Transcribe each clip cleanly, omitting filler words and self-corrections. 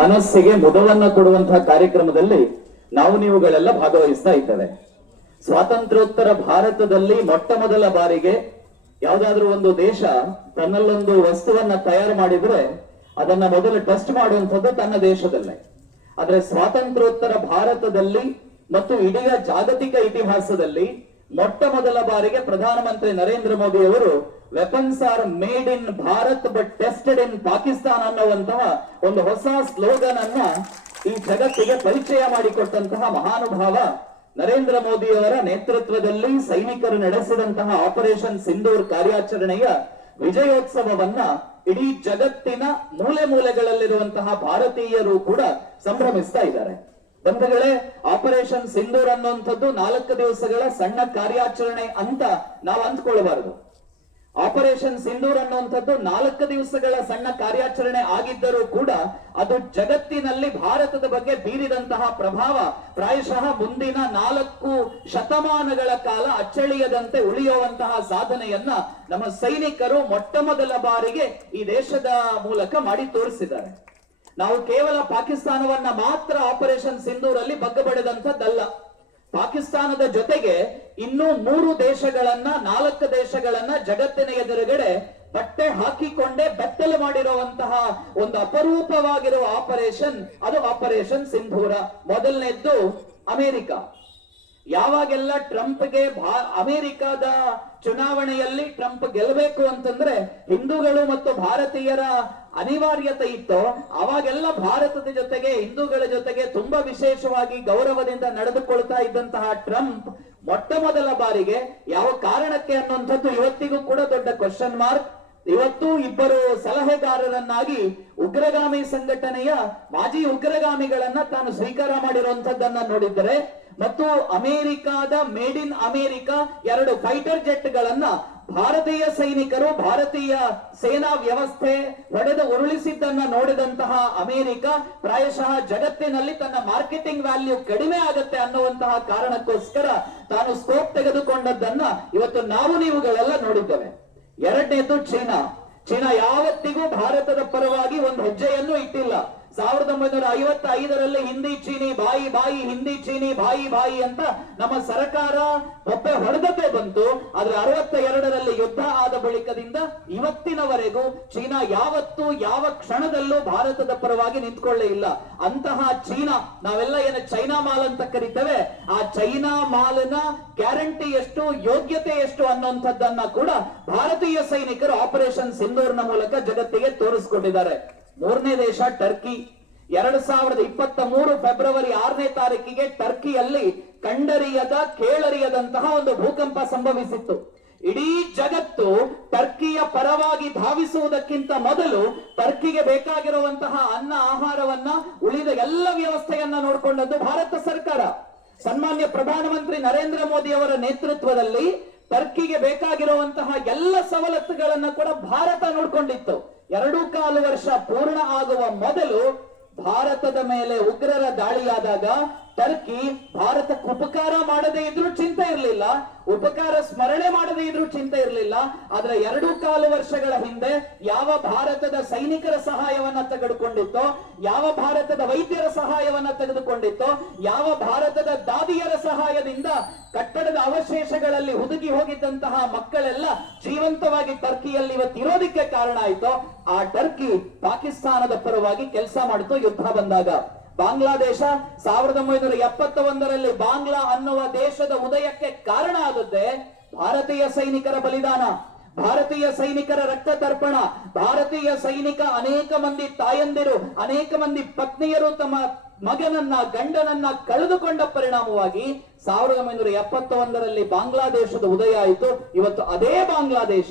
ಮನಸ್ಸಿಗೆ ಮುದವನ್ನ ಕೊಡುವಂತಹ ಕಾರ್ಯಕ್ರಮದಲ್ಲಿ ನಾವು ನೀವುಗಳೆಲ್ಲ ಭಾಗವಹಿಸ್ತಾ ಇದ್ದೇವೆ. ಸ್ವಾತಂತ್ರ್ಯೋತ್ತರ ಭಾರತದಲ್ಲಿ ಮೊಟ್ಟ ಮೊದಲ ಬಾರಿಗೆ ಯಾವ್ದಾದ್ರೂ ಒಂದು ದೇಶ ತನ್ನಲ್ಲೊಂದು ವಸ್ತುವನ್ನ ತಯಾರು ಮಾಡಿದ್ರೆ ಅದನ್ನ ಮೊದಲು ಟೆಸ್ಟ್ ಮಾಡುವಂಥದ್ದು ತನ್ನ ದೇಶದಲ್ಲೇ. ಆದ್ರೆ ಸ್ವಾತಂತ್ರ್ಯೋತ್ತರ ಭಾರತದಲ್ಲಿ ಮತ್ತು ಇಡೀ ಜಾಗತಿಕ ಇತಿಹಾಸದಲ್ಲಿ ಮೊಟ್ಟ ಮೊದಲ ಬಾರಿಗೆ ಪ್ರಧಾನಮಂತ್ರಿ ನರೇಂದ್ರ ಮೋದಿ ಅವರು weapons are made in Bharat but tested in Pakistan ಅನ್ನುವಂತಹ ಒಂದು ಹೊಸ ಸ್ಲೋಗನ್ ಅನ್ನ ಈ ಜಗತ್ತಿಗೆ ಪರಿಚಯ ಮಾಡಿಕೊಟ್ಟಂತಹ ಮಹಾನುಭಾವ ನರೇಂದ್ರ ಮೋದಿ ಅವರ ನೇತೃತ್ವದಲ್ಲಿ ಸೈನಿಕರು ನಡೆಸಿದಂತಹ ಆಪರೇಷನ್ ಸಿಂಧೂರ್ ಕಾರ್ಯಾಚರಣೆಯ ವಿಜಯೋತ್ಸವವನ್ನ ಇಡೀ ಜಗತ್ತಿನ ಮೂಲೆ ಮೂಲೆಗಳಲ್ಲಿರುವಂತಹ ಭಾರತೀಯರು ಕೂಡ ಸಂಭ್ರಮಿಸ್ತಾ ಇದ್ದಾರೆ. ಬಂಧುಗಳೇ, ಆಪರೇಷನ್ ಸಿಂಧೂರ್ ಅನ್ನುವಂಥದ್ದು 4 ದಿವಸಗಳ ಸಣ್ಣ ಕಾರ್ಯಾಚರಣೆ ಅಂತ ನಾವು ಅಂದ್ಕೊಳ್ಬಾರದು. ಆಪರೇಷನ್ ಸಿಂಧೂರ್ ಅನ್ನುವಂಥದ್ದು 4 ದಿವಸಗಳ ಸಣ್ಣ ಕಾರ್ಯಾಚರಣೆ ಆಗಿದ್ದರೂ ಕೂಡ ಅದು ಜಗತ್ತಿನಲ್ಲಿ ಭಾರತದ ಬಗ್ಗೆ ಬೀರಿದಂತಹ ಪ್ರಭಾವ ಪ್ರಾಯಶಃ ಮುಂದಿನ 4 ಶತಮಾನಗಳ ಕಾಲ ಅಚ್ಚಳಿಯದಂತೆ ಉಳಿಯುವಂತಹ ಸಾಧನೆಯನ್ನ ನಮ್ಮ ಸೈನಿಕರು ಮೊಟ್ಟ ಮೊದಲ ಬಾರಿಗೆ ಈ ದೇಶದ ಮೂಲಕ ಮಾಡಿ ತೋರಿಸಿದ್ದಾರೆ. ನಾವು ಕೇವಲ ಪಾಕಿಸ್ತಾನವನ್ನ ಮಾತ್ರ ಆಪರೇಷನ್ ಸಿಂಧೂರಲ್ಲಿ ಬಗ್ಗಬಡಿದಂಥದ್ದಲ್ಲ. ಪಾಕಿಸ್ತಾನದ ಜೊತೆಗೆ ಇನ್ನೂ 3 ದೇಶಗಳನ್ನ 4 ದೇಶಗಳನ್ನ ಜಗತ್ತಿನ ಎದುರುಗಡೆ ಬಟ್ಟೆ ಹಾಕಿಕೊಂಡೇ ಬೆತ್ತಲು ಮಾಡಿರುವಂತಹ ಒಂದು ಅಪರೂಪವಾಗಿರುವ ಆಪರೇಷನ್ ಅದು ಆಪರೇಷನ್ ಸಿಂಧೂರ. ಮೊದಲನೇದ್ದು ಅಮೆರಿಕ. ಯಾವಾಗೆಲ್ಲ ಟ್ರಂಪ್ಗೆ ಅಮೆರಿಕದ ಚುನಾವಣೆಯಲ್ಲಿ ಟ್ರಂಪ್ ಗೆಲ್ಲಬೇಕು ಅಂತಂದ್ರೆ ಹಿಂದೂಗಳು ಮತ್ತು ಭಾರತೀಯರ ಅನಿವಾರ್ಯತೆ ಇತ್ತು, ಅವಾಗೆಲ್ಲ ಭಾರತದ ಜೊತೆಗೆ ಹಿಂದೂಗಳ ಜೊತೆಗೆ ತುಂಬಾ ವಿಶೇಷವಾಗಿ ಗೌರವದಿಂದ ನಡೆದುಕೊಳ್ತಾ ಇದ್ದಂತಹ ಟ್ರಂಪ್ ಮೊಟ್ಟ ಮೊದಲ ಬಾರಿಗೆ ಯಾವ ಕಾರಣಕ್ಕೆ ಅನ್ನುವಂಥದ್ದು ಇವತ್ತಿಗೂ ಕೂಡ ದೊಡ್ಡ ಕ್ವಶನ್ ಮಾರ್ಕ್. ಇವತ್ತು ಇಬ್ಬರು ಸಲಹೆಗಾರರನ್ನಾಗಿ ಉಗ್ರಗಾಮಿ ಸಂಘಟನೆಯ ಮಾಜಿ ಉಗ್ರಗಾಮಿಗಳನ್ನ ತಾನು ಸ್ವೀಕಾರ ಮಾಡಿರುವಂತದ್ದನ್ನ ನೋಡಿದರೆ ಮತ್ತು ಅಮೆರಿಕಾದ made in America 2 fighter jet ಗಳನ್ನ ಭಾರತೀಯ ಸೈನಿಕರು ಭಾರತೀಯ ಸೇನಾ ವ್ಯವಸ್ಥೆ ಹೊಡೆದು ಉರುಳಿಸಿದ್ದನ್ನ ನೋಡಿದಂತಹ ಅಮೆರಿಕ ಪ್ರಾಯಶಃ ಜಗತ್ತಿನಲ್ಲಿ ತನ್ನ ಮಾರ್ಕೆಟಿಂಗ್ ವ್ಯಾಲ್ಯೂ ಕಡಿಮೆ ಆಗತ್ತೆ ಅನ್ನುವಂತಹ ಕಾರಣಕ್ಕೋಸ್ಕರ ತಾನು ಸ್ಕೋಪ್ ತೆಗೆದುಕೊಂಡದ್ದನ್ನ ಇವತ್ತು ನಾವು ನೀವುಗಳೆಲ್ಲ ನೋಡಿದ್ದೇವೆ. ಎರಡನೇದು ಚೀನಾ ಯಾವತ್ತಿಗೂ ಭಾರತದ ಪರವಾಗಿ ಒಂದು ಹೆಜ್ಜೆಯನ್ನು ಇಟ್ಟಿಲ್ಲ. 1955ರಲ್ಲಿ ಹಿಂದಿ ಚೀನಿ ಬಾಯಿ ಬಾಯಿ, ಹಿಂದಿ ಚೀನಿ ಬಾಯಿ ಬಾಯಿ ಅಂತ ನಮ್ಮ ಸರ್ಕಾರ ಒಪ್ಪೆ ಹೊಡೆದದ್ದೇ ಬಂತು. ಆದ್ರೆ 62ರಲ್ಲಿ ಯುದ್ಧ ಆದ ಬಳಿಕದಿಂದ ಇವತ್ತಿನವರೆಗೂ ಚೀನಾ ಯಾವತ್ತೂ ಯಾವ ಕ್ಷಣದಲ್ಲೂ ಭಾರತದ ಪರವಾಗಿ ನಿಂತ್ಕೊಳ್ಳೇ ಇಲ್ಲ. ಅಂತಹ ಚೀನಾ, ನಾವೆಲ್ಲ ಏನು ಚೈನಾ ಮಾಲ್ ಅಂತ ಕರಿತೇವೆ, ಆ ಚೈನಾ ಮಾಲ್ನ ಗ್ಯಾರಂಟಿ ಎಷ್ಟು, ಯೋಗ್ಯತೆ ಎಷ್ಟು ಅನ್ನುವಂಥದ್ದನ್ನ ಕೂಡ ಭಾರತೀಯ ಸೈನಿಕರು ಆಪರೇಷನ್ ಸಿಂಧೂರ್ನ ಮೂಲಕ ಜಗತ್ತಿಗೆ ತೋರಿಸಿಕೊಂಡಿದ್ದಾರೆ. 3ನೇ ದೇಶ ಟರ್ಕಿ. 2023 ಫೆಬ್ರವರಿ 6ನೇ ತಾರೀಕಿಗೆ ಟರ್ಕಿಯಲ್ಲಿ ಕಂಡರಿಯದ ಕೇಳರಿಯದಂತಹ ಒಂದು ಭೂಕಂಪ ಸಂಭವಿಸಿತ್ತು. ಇಡೀ ಜಗತ್ತು ಟರ್ಕಿಯ ಪರವಾಗಿ ಧಾವಿಸುವುದಕ್ಕಿಂತ ಮೊದಲು ಟರ್ಕಿಗೆ ಬೇಕಾಗಿರುವಂತಹ ಅನ್ನ ಆಹಾರವನ್ನ ಉಳಿದ ಎಲ್ಲ ವ್ಯವಸ್ಥೆಯನ್ನ ನೋಡಿಕೊಂಡದ್ದು ಭಾರತ ಸರ್ಕಾರ. ಸನ್ಮಾನ್ಯ ಪ್ರಧಾನಮಂತ್ರಿ ನರೇಂದ್ರ ಮೋದಿ ಅವರ ನೇತೃತ್ವದಲ್ಲಿ ಟರ್ಕಿಗೆ ಬೇಕಾಗಿರುವಂತಹ ಎಲ್ಲ ಸವಲತ್ತುಗಳನ್ನ ಕೂಡ ಭಾರತ ನೋಡ್ಕೊಂಡಿತ್ತು. 2.25 ವರ್ಷ ಪೂರ್ಣ ಆಗುವ ಮೊದಲು ಭಾರತದ ಮೇಲೆ ಉಗ್ರರ ದಾಳಿಯಾದಾಗ ಟರ್ಕಿ ಭಾರತಕ್ಕೆ ಉಪಕಾರ ಮಾಡದೇ ಇದ್ರೂ ಚಿಂತೆ ಇರಲಿಲ್ಲ, ಉಪಕಾರ ಸ್ಮರಣೆ ಮಾಡದೇ ಇದ್ರೂ ಚಿಂತೆ ಇರಲಿಲ್ಲ. ಆದ್ರೆ 2.25 ವರ್ಷಗಳ ಹಿಂದೆ ಯಾವ ಭಾರತದ ಸೈನಿಕರ ಸಹಾಯವನ್ನ ತೆಗೆದುಕೊಂಡಿತ್ತೋ, ಯಾವ ಭಾರತದ ವೈದ್ಯರ ಸಹಾಯವನ್ನ ತೆಗೆದುಕೊಂಡಿತ್ತೋ, ಯಾವ ಭಾರತದ ದಾದಿಯರ ಸಹಾಯದಿಂದ ಕಟ್ಟಡದ ಅವಶೇಷಗಳಲ್ಲಿ ಹುದುಗಿ ಹೋಗಿದ್ದಂತಹ ಮಕ್ಕಳೆಲ್ಲ ಜೀವಂತವಾಗಿ ಟರ್ಕಿಯಲ್ಲಿ ಇವತ್ತಿರೋದಕ್ಕೆ ಕಾರಣ ಆಯ್ತು, ಆ ಟರ್ಕಿ ಪಾಕಿಸ್ತಾನದ ಪರವಾಗಿ ಕೆಲಸ ಮಾಡಿತು ಯುದ್ಧ ಬಂದಾಗ. ಬಾಂಗ್ಲಾದೇಶ 1971ರಲ್ಲಿ ಬಾಂಗ್ಲಾ ಅನ್ನುವ ದೇಶದ ಉದಯಕ್ಕೆ ಕಾರಣ ಆದದ್ದೇ ಭಾರತೀಯ ಸೈನಿಕರ ಬಲಿದಾನ, ಭಾರತೀಯ ಸೈನಿಕರ ರಕ್ತ ತರ್ಪಣ. ಭಾರತೀಯ ಸೈನಿಕ ಅನೇಕ ಮಂದಿ ತಾಯಂದಿರು, ಅನೇಕ ಮಂದಿ ಪತ್ನಿಯರು ತಮ್ಮ ಮಗನನ್ನ ಗಂಡನನ್ನ ಕಳೆದುಕೊಂಡ ಪರಿಣಾಮವಾಗಿ 1971ರಲ್ಲಿ ಬಾಂಗ್ಲಾದೇಶದ ಉದಯ ಆಯಿತು. ಇವತ್ತು ಅದೇ ಬಾಂಗ್ಲಾದೇಶ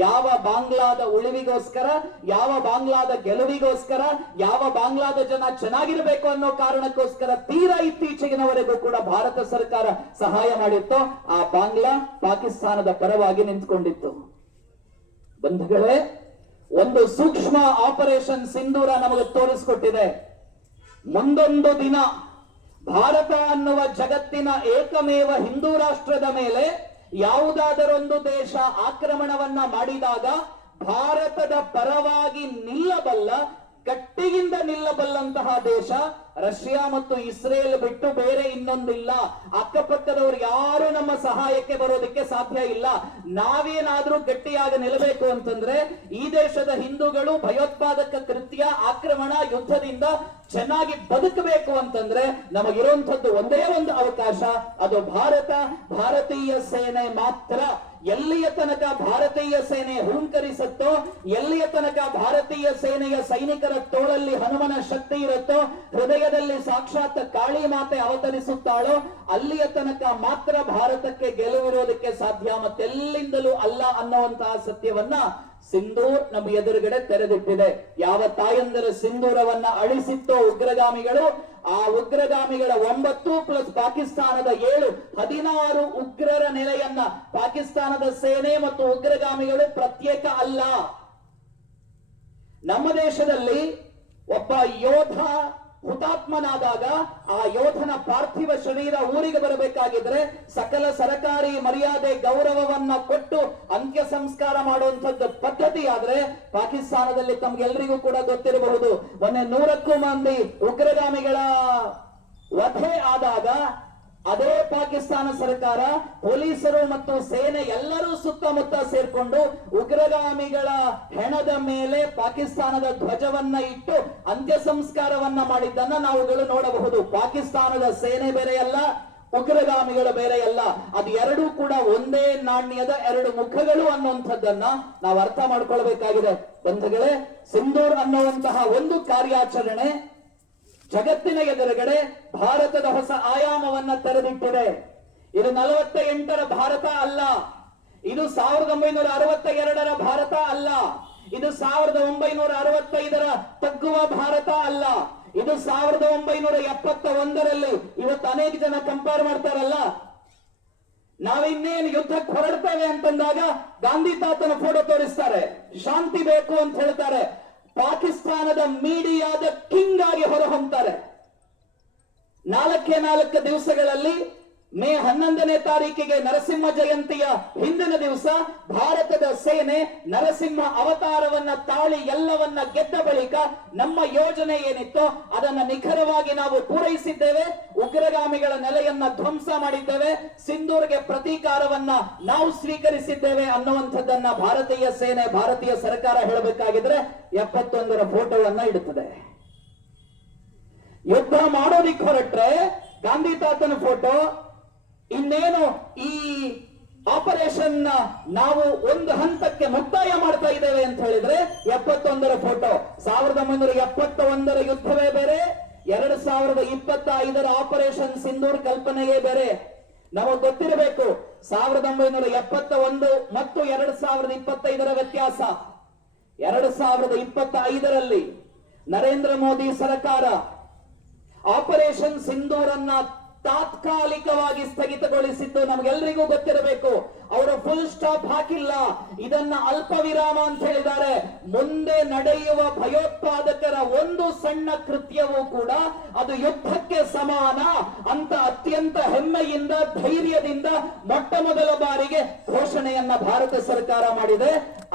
ಯಾವ ಬಾಂಗ್ಲಾದ ಉಳಿವಿಗೋಸ್ಕರ, ಯಾವ ಬಾಂಗ್ಲಾದ ಗೆಲುವಿಗೋಸ್ಕರ, ಯಾವ ಬಾಂಗ್ಲಾದ ಜನ ಚೆನ್ನಾಗಿರಬೇಕು ಅನ್ನೋ ಕಾರಣಕ್ಕೋಸ್ಕರ ತೀರಾ ಇತ್ತೀಚೆಗಿನವರೆಗೂ ಕೂಡ ಭಾರತ ಸರ್ಕಾರ ಸಹಾಯ ಮಾಡಿತ್ತು. ಆ ಬಾಂಗ್ಲಾ ಪಾಕಿಸ್ತಾನದ ಪರವಾಗಿ ನಿಂತ್ಕೊಂಡಿತ್ತು. ಬಂಧುಗಳೇ, ಒಂದು ಸೂಕ್ಷ್ಮ ಆಪರೇಷನ್ ಸಿಂಧೂರ ನಮಗೆ ತೋರಿಸಿಕೊಟ್ಟಿದೆ. ಮುಂದೊಂದು ದಿನ ಭಾರತ ಅನ್ನುವ ಜಗತ್ತಿನ ಏಕಮೇವ ಹಿಂದೂ ರಾಷ್ಟ್ರದ ಮೇಲೆ ಯಾವುದಾದರೊಂದು ದೇಶ ಆಕ್ರಮಣವನ್ನ ಮಾಡಿದಾಗ ಭಾರತದ ಪರವಾಗಿ ನಿಲ್ಲಬಲ್ಲ, ಗಟ್ಟಿಯಿಂದ ನಿಲ್ಲಬಲ್ಲಂತ ಇರುವಂತಹ ದೇಶ ರಷ್ಯಾ ಮತ್ತು ಇಸ್ರೇಲ್ ಬಿಟ್ಟು ಬೇರೆ ಇನ್ನೊಂದಿಲ್ಲ. ಅಕ್ಕಪಕ್ಕದವರು ಯಾರು ನಮ್ಮ ಸಹಾಯಕ್ಕೆ ಬರೋದಕ್ಕೆ ಸಾಧ್ಯ ಇಲ್ಲ. ನಾವೇನಾದ್ರೂ ಗಟ್ಟಿಯಾಗಿ ನಿಲ್ಲಬೇಕು ಅಂತಂದ್ರೆ ಈ ದೇಶದ ಹಿಂದೂಗಳು ಭಯೋತ್ಪಾದಕ ಕೃತ್ಯ, ಆಕ್ರಮಣ, ಯುದ್ಧದಿಂದ ಚೆನ್ನಾಗಿ ಬದುಕಬೇಕು ಅಂತಂದ್ರೆ ನಮಗಿರುವಂತದ್ದು ಒಂದೇ ಒಂದು ಅವಕಾಶ, ಅದು ಭಾರತೀಯ ಸೇನೆ ಮಾತ್ರ. ಎಲ್ಲಿಯ ತನಕ ಭಾರತೀಯ ಸೇನೆ ಹುಂಕರಿಸುತ್ತೋ, ಎಲ್ಲಿಯ ತನಕ ಭಾರತೀಯ ಸೇನೆಯ ಸೈನಿಕರ ತೋಳಲ್ಲಿ ಹನುಮನ ಶಕ್ತಿ ಇರುತ್ತೋ, ಹೃದಯದಲ್ಲಿ ಸಾಕ್ಷಾತ್ ಕಾಳಿ ಮಾತೆ ಅವತರಿಸುತ್ತಾಳೋ, ಅಲ್ಲಿಯ ತನಕ ಮಾತ್ರ ಭಾರತಕ್ಕೆ ಗೆಲುವಿರೋದಕ್ಕೆ ಸಾಧ್ಯ, ಮತ್ತೆಲ್ಲಿಂದಲೂ ಅಲ್ಲ ಅನ್ನುವಂತಹ ಸತ್ಯವನ್ನ ಸಿಂಧೂರ್ ನಮ್ಮ ಎದುರುಗಡೆ ತೆರೆದಿಟ್ಟಿದೆ. ಯಾವ ತಾಯಂದಿರ ಸಿಂಧೂರವನ್ನ ಅಳಿಸಿತ್ತೋ ಉಗ್ರಗಾಮಿಗಳು, ಆ ಉಗ್ರಗಾಮಿಗಳ 9 ಪ್ಲಸ್ ಪಾಕಿಸ್ತಾನದ 7, 16 ಉಗ್ರರ ನೆಲೆಯನ್ನ ಪಾಕಿಸ್ತಾನದ ಸೇನೆ ಮತ್ತು ಉಗ್ರಗಾಮಿಗಳು ಪ್ರತ್ಯೇಕ ಅಲ್ಲ. ನಮ್ಮ ದೇಶದಲ್ಲಿ ಒಬ್ಬ ಯೋಧ ಹುತಾತ್ಮನಾದಾಗ ಆ ಯೋಧನ ಪಾರ್ಥಿವ ಶರೀರ ಊರಿಗೆ ಬರಬೇಕಾಗಿದ್ರೆ ಸಕಲ ಸರಕಾರಿ ಮರ್ಯಾದೆ ಗೌರವವನ್ನ ಕೊಟ್ಟು ಅಂತ್ಯ ಸಂಸ್ಕಾರ ಮಾಡುವಂತದ್ದು ಪದ್ಧತಿ. ಆದ್ರೆ ಪಾಕಿಸ್ತಾನದಲ್ಲಿ ತಮ್ಗೆಲ್ರಿಗೂ ಕೂಡ ಗೊತ್ತಿರಬಹುದು, ಮೊನ್ನೆ 100ಕ್ಕೂ ಮಂದಿ ಉಗ್ರಗಾಮಿಗಳ ವಧೆ ಆದಾಗ ಅದೇ ಪಾಕಿಸ್ತಾನ ಸರ್ಕಾರ, ಪೊಲೀಸರು ಮತ್ತು ಸೇನೆ ಎಲ್ಲರೂ ಸುತ್ತಮುತ್ತ ಸೇರ್ಕೊಂಡು ಉಗ್ರಗಾಮಿಗಳ ಹೆಣದ ಮೇಲೆ ಪಾಕಿಸ್ತಾನದ ಧ್ವಜವನ್ನ ಇಟ್ಟು ಅಂತ್ಯ ಸಂಸ್ಕಾರವನ್ನ ಮಾಡಿದ್ದನ್ನ ನಾವುಗಳು ನೋಡಬಹುದು. ಪಾಕಿಸ್ತಾನದ ಸೇನೆ ಬೇರೆಯಲ್ಲ, ಉಗ್ರಗಾಮಿಗಳು ಬೇರೆಯಲ್ಲ, ಅದು ಎರಡೂ ಕೂಡ ಒಂದೇ ನಾಣ್ಯದ 2 ಮುಖಗಳು ಅನ್ನುವಂಥದ್ದನ್ನ ನಾವು ಅರ್ಥ ಮಾಡ್ಕೊಳ್ಬೇಕಾಗಿದೆ. ಬಂಧುಗಳೇ, ಸಿಂಧೂರ್ ಅನ್ನುವಂತಹ ಒಂದು ಕಾರ್ಯಾಚರಣೆ ಜಗತ್ತಿನ ಎದುರುಗಡೆ ಭಾರತದ ಹೊಸ ಆಯಾಮವನ್ನ ತೆರೆದಿಟ್ಟಿದೆ. ಇದು 48ರ ಭಾರತ ಅಲ್ಲ, ಇದು 1962ರ ಭಾರತ ಅಲ್ಲ, ಇದು 1965ರ ತಗ್ಗುವ ಭಾರತ ಅಲ್ಲ, ಇದು 1971ರಲ್ಲಿ. ಇವತ್ತು ಅನೇಕ ಜನ ಕಂಪೇರ್ ಮಾಡ್ತಾರಲ್ಲ, ನಾವಿನ್ನೇನು ಯುದ್ಧಕ್ಕೆ ಹೊರಡ್ತೇವೆ ಅಂತಂದಾಗ ಗಾಂಧಿ ತಾತನ ಫೋಟೋ ತೋರಿಸ್ತಾರೆ, ಶಾಂತಿ ಬೇಕು ಅಂತ ಹೇಳ್ತಾರೆ. ಪಾಕಿಸ್ತಾನದ ಮೀಡಿಯಾದ ಕಿಂಗ್ ಆಗಿ ಹೊರಹೊಮ್ತಾರೆ. 4 ದಿವಸಗಳಲ್ಲಿ ಮೇ 11ನೇ ತಾರೀಕಿಗೆ ನರಸಿಂಹ ಜಯಂತಿಯ ಹಿಂದಿನ ದಿವಸ ಭಾರತದ ಸೇನೆ ನರಸಿಂಹ ಅವತಾರವನ್ನ ತಾಳಿ ಎಲ್ಲವನ್ನ ಗೆದ್ದ ಬಳಿಕ ನಮ್ಮ ಯೋಜನೆ ಏನಿತ್ತೋ ಅದನ್ನ ನಿಖರವಾಗಿ ನಾವು ಪೂರೈಸಿದ್ದೇವೆ. ಉಗ್ರಗಾಮಿಗಳ ನೆಲೆಯನ್ನ ಧ್ವಂಸ ಮಾಡಿದ್ದೇವೆ, ಸಿಂಧೂರ್ಗೆ ಪ್ರತೀಕಾರವನ್ನ ನಾವು ಸ್ವೀಕರಿಸಿದ್ದೇವೆ ಅನ್ನುವಂಥದ್ದನ್ನ ಭಾರತೀಯ ಸೇನೆ, ಭಾರತೀಯ ಸರ್ಕಾರ ಹೇಳಬೇಕಾಗಿದ್ರೆ 71ರ ಫೋಟೋವನ್ನ ಇಡುತ್ತದೆ. ಯುದ್ಧ ಮಾಡೋದಿಕ್ಕೆ ಹೊರಟ್ರೆ ಗಾಂಧಿ ತಾತನ ಫೋಟೋ, ಇನ್ನೇನು ಈ ಆಪರೇಷನ್ ನಾವು ಒಂದು ಹಂತಕ್ಕೆ ಮುಕ್ತಾಯ ಮಾಡ್ತಾ ಇದ್ದೇವೆ ಅಂತ ಹೇಳಿದ್ರೆ 71ರ ಫೋಟೋ. 1971ರ ಯುದ್ಧವೇ ಬೇರೆ, 2025ರ ಆಪರೇಷನ್ ಸಿಂಧೂರ್ ಕಲ್ಪನೆಯೇ ಬೇರೆ. ನಮಗೆ ಗೊತ್ತಿರಬೇಕು 1971 ಮತ್ತು 2025ರ ವ್ಯತ್ಯಾಸ. 2025ರಲ್ಲಿ ನರೇಂದ್ರ ಮೋದಿ ಸರ್ಕಾರ ಆಪರೇಷನ್ ಸಿಂಧೂರನ್ನ ತಾತ್ಕಾಲಿಕವಾಗಿ ಸ್ಥಗಿತಗೊಳಿಸಿದ್ದು ನಮಗೆಲ್ಲರಿಗೂ ಗೊತ್ತಿರಬೇಕು. ಅವರು ಫುಲ್ ಸ್ಟಾಪ್ ಹಾಕಿಲ್ಲ, ಇದನ್ನ ಅಲ್ಪ ವಿರಾಮ ಅಂತ ಹೇಳಿದ್ದಾರೆ. ಮುಂದೆ ನಡೆಯುವ ಭಯೋತ್ಪಾದಕರ ಒಂದು ಸಣ್ಣ ಕೃತ್ಯವೂ ಕೂಡ ಅದು ಯುದ್ಧಕ್ಕೆ ಸಮಾನ ಅಂತ ಅತ್ಯಂತ ಹೆಮ್ಮೆಯಿಂದ, ಧೈರ್ಯದಿಂದ ಮೊಟ್ಟ ಮೊದಲ ಬಾರಿಗೆ ಘೋಷಣೆಯನ್ನ ಭಾರತ ಸರ್ಕಾರ ಮಾಡಿದೆ.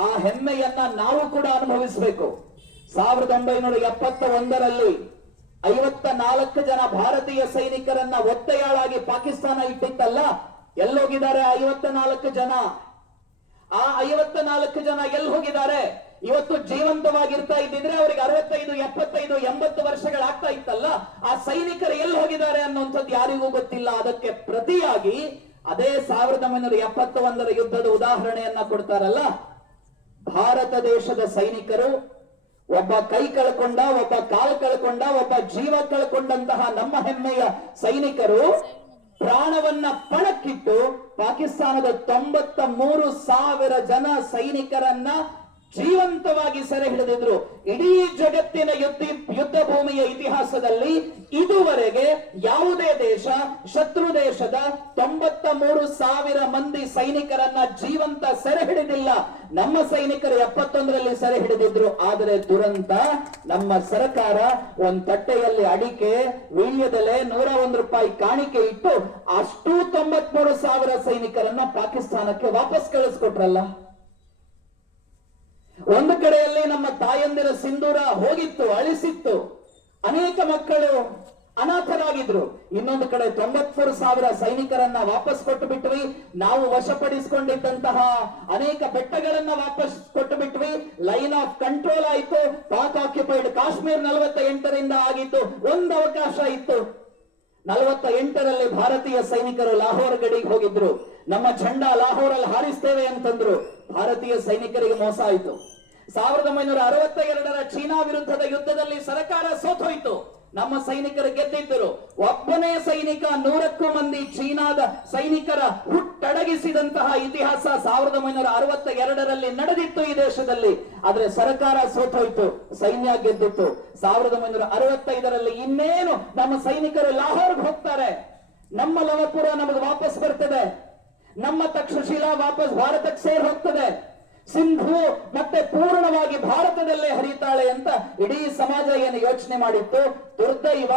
ಆ ಹೆಮ್ಮೆಯನ್ನ ನಾವು ಕೂಡ ಅನುಭವಿಸಬೇಕು. 1971ರಲ್ಲಿ 54 ಜನ ಭಾರತೀಯ ಸೈನಿಕರನ್ನ ಒತ್ತೆಯಾಳಾಗಿ ಪಾಕಿಸ್ತಾನ ಇಟ್ಟಿತ್ತಲ್ಲ, ಎಲ್ಲೋಗಿದ್ದಾರೆ 54 ಜನ? ಆ 54 ಜನ ಎಲ್ಲಿ ಹೋಗಿದ್ದಾರೆ? ಇವತ್ತು ಜೀವಂತವಾಗಿರ್ತಾ ಇದ್ದಿದ್ರೆ ಅವರಿಗೆ 65, 75, 80 ವರ್ಷಗಳಾಗ್ತಾ ಇತ್ತಲ್ಲ, ಆ ಸೈನಿಕರು ಎಲ್ಲಿ ಹೋಗಿದ್ದಾರೆ ಅನ್ನುವಂಥದ್ದು ಯಾರಿಗೂ ಗೊತ್ತಿಲ್ಲ. ಅದಕ್ಕೆ ಪ್ರತಿಯಾಗಿ ಅದೇ 1971ರ ಯುದ್ಧದ ಉದಾಹರಣೆಯನ್ನ ಕೊಡ್ತಾರಲ್ಲ, ಭಾರತ ದೇಶದ ಸೈನಿಕರು ಒಬ್ಬ ಕೈ ಕಳ್ಕೊಂಡ, ಒಬ್ಬ ಕಾಲು ಕಳ್ಕೊಂಡ, ಒಬ್ಬ ಜೀವ ಕಳ್ಕೊಂಡಂತಹ ನಮ್ಮ ಹೆಮ್ಮೆಯ ಸೈನಿಕರು ಪ್ರಾಣವನ್ನ ಪಣಕ್ಕಿಟ್ಟು ಪಾಕಿಸ್ತಾನದ 93,000 ಜನ ಸೈನಿಕರನ್ನ ಜೀವಂತವಾಗಿ ಸೆರೆ ಹಿಡಿದಿದ್ರು. ಇಡೀ ಜಗತ್ತಿನ ಯುದ್ಧ ಭೂಮಿಯ ಇತಿಹಾಸದಲ್ಲಿ ಇದುವರೆಗೆ ಯಾವುದೇ ದೇಶ ಶತ್ರು ದೇಶದ 93,000 ಮಂದಿ ಸೈನಿಕರನ್ನ ಜೀವಂತ ಸೆರೆ ಹಿಡಿದಿಲ್ಲ. ನಮ್ಮ ಸೈನಿಕರು 71ರಲ್ಲಿ ಸೆರೆ ಹಿಡಿದಿದ್ರು. ಆದರೆ ದುರಂತ, ನಮ್ಮ ಸರ್ಕಾರ ಒಂದ್ ತಟ್ಟೆಯಲ್ಲಿ ಅಡಿಕೆ, ವೀಳ್ಯದೆಲೆ, 101 ರೂಪಾಯಿ ಕಾಣಿಕೆ ಇಟ್ಟು ಅಷ್ಟೂ 93,000 ಸೈನಿಕರನ್ನ ಪಾಕಿಸ್ತಾನಕ್ಕೆ ವಾಪಸ್ ಕಳಿಸ್ಕೊಟ್ರಲ್ಲ. ಒಂದು ಕಡೆಯಲ್ಲಿ ನಮ್ಮ ತಾಯಂದಿರ ಸಿಂಧೂರ ಹೋಗಿತ್ತು, ಅಳಿಸಿತ್ತು. ಅನೇಕ ಮಕ್ಕಳು ಅನಾಥರಾಗಿದ್ರು. ಇನ್ನೊಂದು ಕಡೆ 93,000 ಸೈನಿಕರನ್ನ ವಾಪಸ್ ಕೊಟ್ಟು ಬಿಟ್ವಿ. ನಾವು ವಶಪಡಿಸಿಕೊಂಡಿದ್ದಂತಹ ಅನೇಕ ಬೆಟ್ಟಗಳನ್ನ ವಾಪಸ್ ಕೊಟ್ಟು ಬಿಟ್ವಿ. ಲೈನ್ ಆಫ್ ಕಂಟ್ರೋಲ್ ಆಯಿತು. ಪಾಕ್ ಆಕ್ಯುಪೈಡ್ ಕಾಶ್ಮೀರ್ 48ರಿಂದ ಆಗಿತ್ತು. ಒಂದು ಅವಕಾಶ ಇತ್ತು. 48ರಲ್ಲಿ ಭಾರತೀಯ ಸೈನಿಕರು ಲಾಹೋರ್ ಗಡಿಗೆ ಹೋಗಿದ್ರು. ನಮ್ಮ ಝಂಡಾ ಲಾಹೋರಲ್ಲಿ ಹಾರಿಸ್ತೇವೆ ಅಂತಂದ್ರು. ಭಾರತೀಯ ಸೈನಿಕರಿಗೆ ಮೋಸ ಆಯಿತು. 1962ರ ಚೀನಾ ವಿರುದ್ಧದ ಯುದ್ಧದಲ್ಲಿ ಸರ್ಕಾರ ಸೋತೋಯ್ತು. ನಮ್ಮ ಸೈನಿಕರು ಗೆದ್ದಿದ್ದರು. ಒಬ್ಬನೇ ಸೈನಿಕ 100ಕ್ಕೂ ಮಂದಿ ಚೀನಾದ ಸೈನಿಕರ ಹುಟ್ಟಡಗಿಸಿದಂತಹ ಇತಿಹಾಸ 1962ರಲ್ಲಿ ನಡೆದಿತ್ತು ಈ ದೇಶದಲ್ಲಿ. ಆದ್ರೆ ಸರ್ಕಾರ ಸೋತೋಯ್ತು, ಸೈನ್ಯ ಗೆದ್ದಿತ್ತು. 1965ರಲ್ಲಿ ಇನ್ನೇನು ನಮ್ಮ ಸೈನಿಕರು ಲಾಹೋರ್ಗೆ ಹೋಗ್ತಾರೆ. ನಮ್ಮ ಲವಪುರ ನಮಗೆ ವಾಪಸ್ ಬರ್ತದೆ. ನಮ್ಮ ತಕ್ಷಶಿಲಾ ವಾಪಸ್ ಭಾರತಕ್ಕೆ ಸೇರ್ ಹೋಗ್ತದೆ. ಸಿಂಧು ಮತ್ತೆ ಪೂರ್ಣವಾಗಿ ಭಾರತದಲ್ಲೇ ಹರಿತಾಳೆ ಅಂತ ಇಡೀ ಸಮಾಜ ಏನು ಯೋಚನೆ ಮಾಡಿತ್ತು. ದುರ್ದೈವ,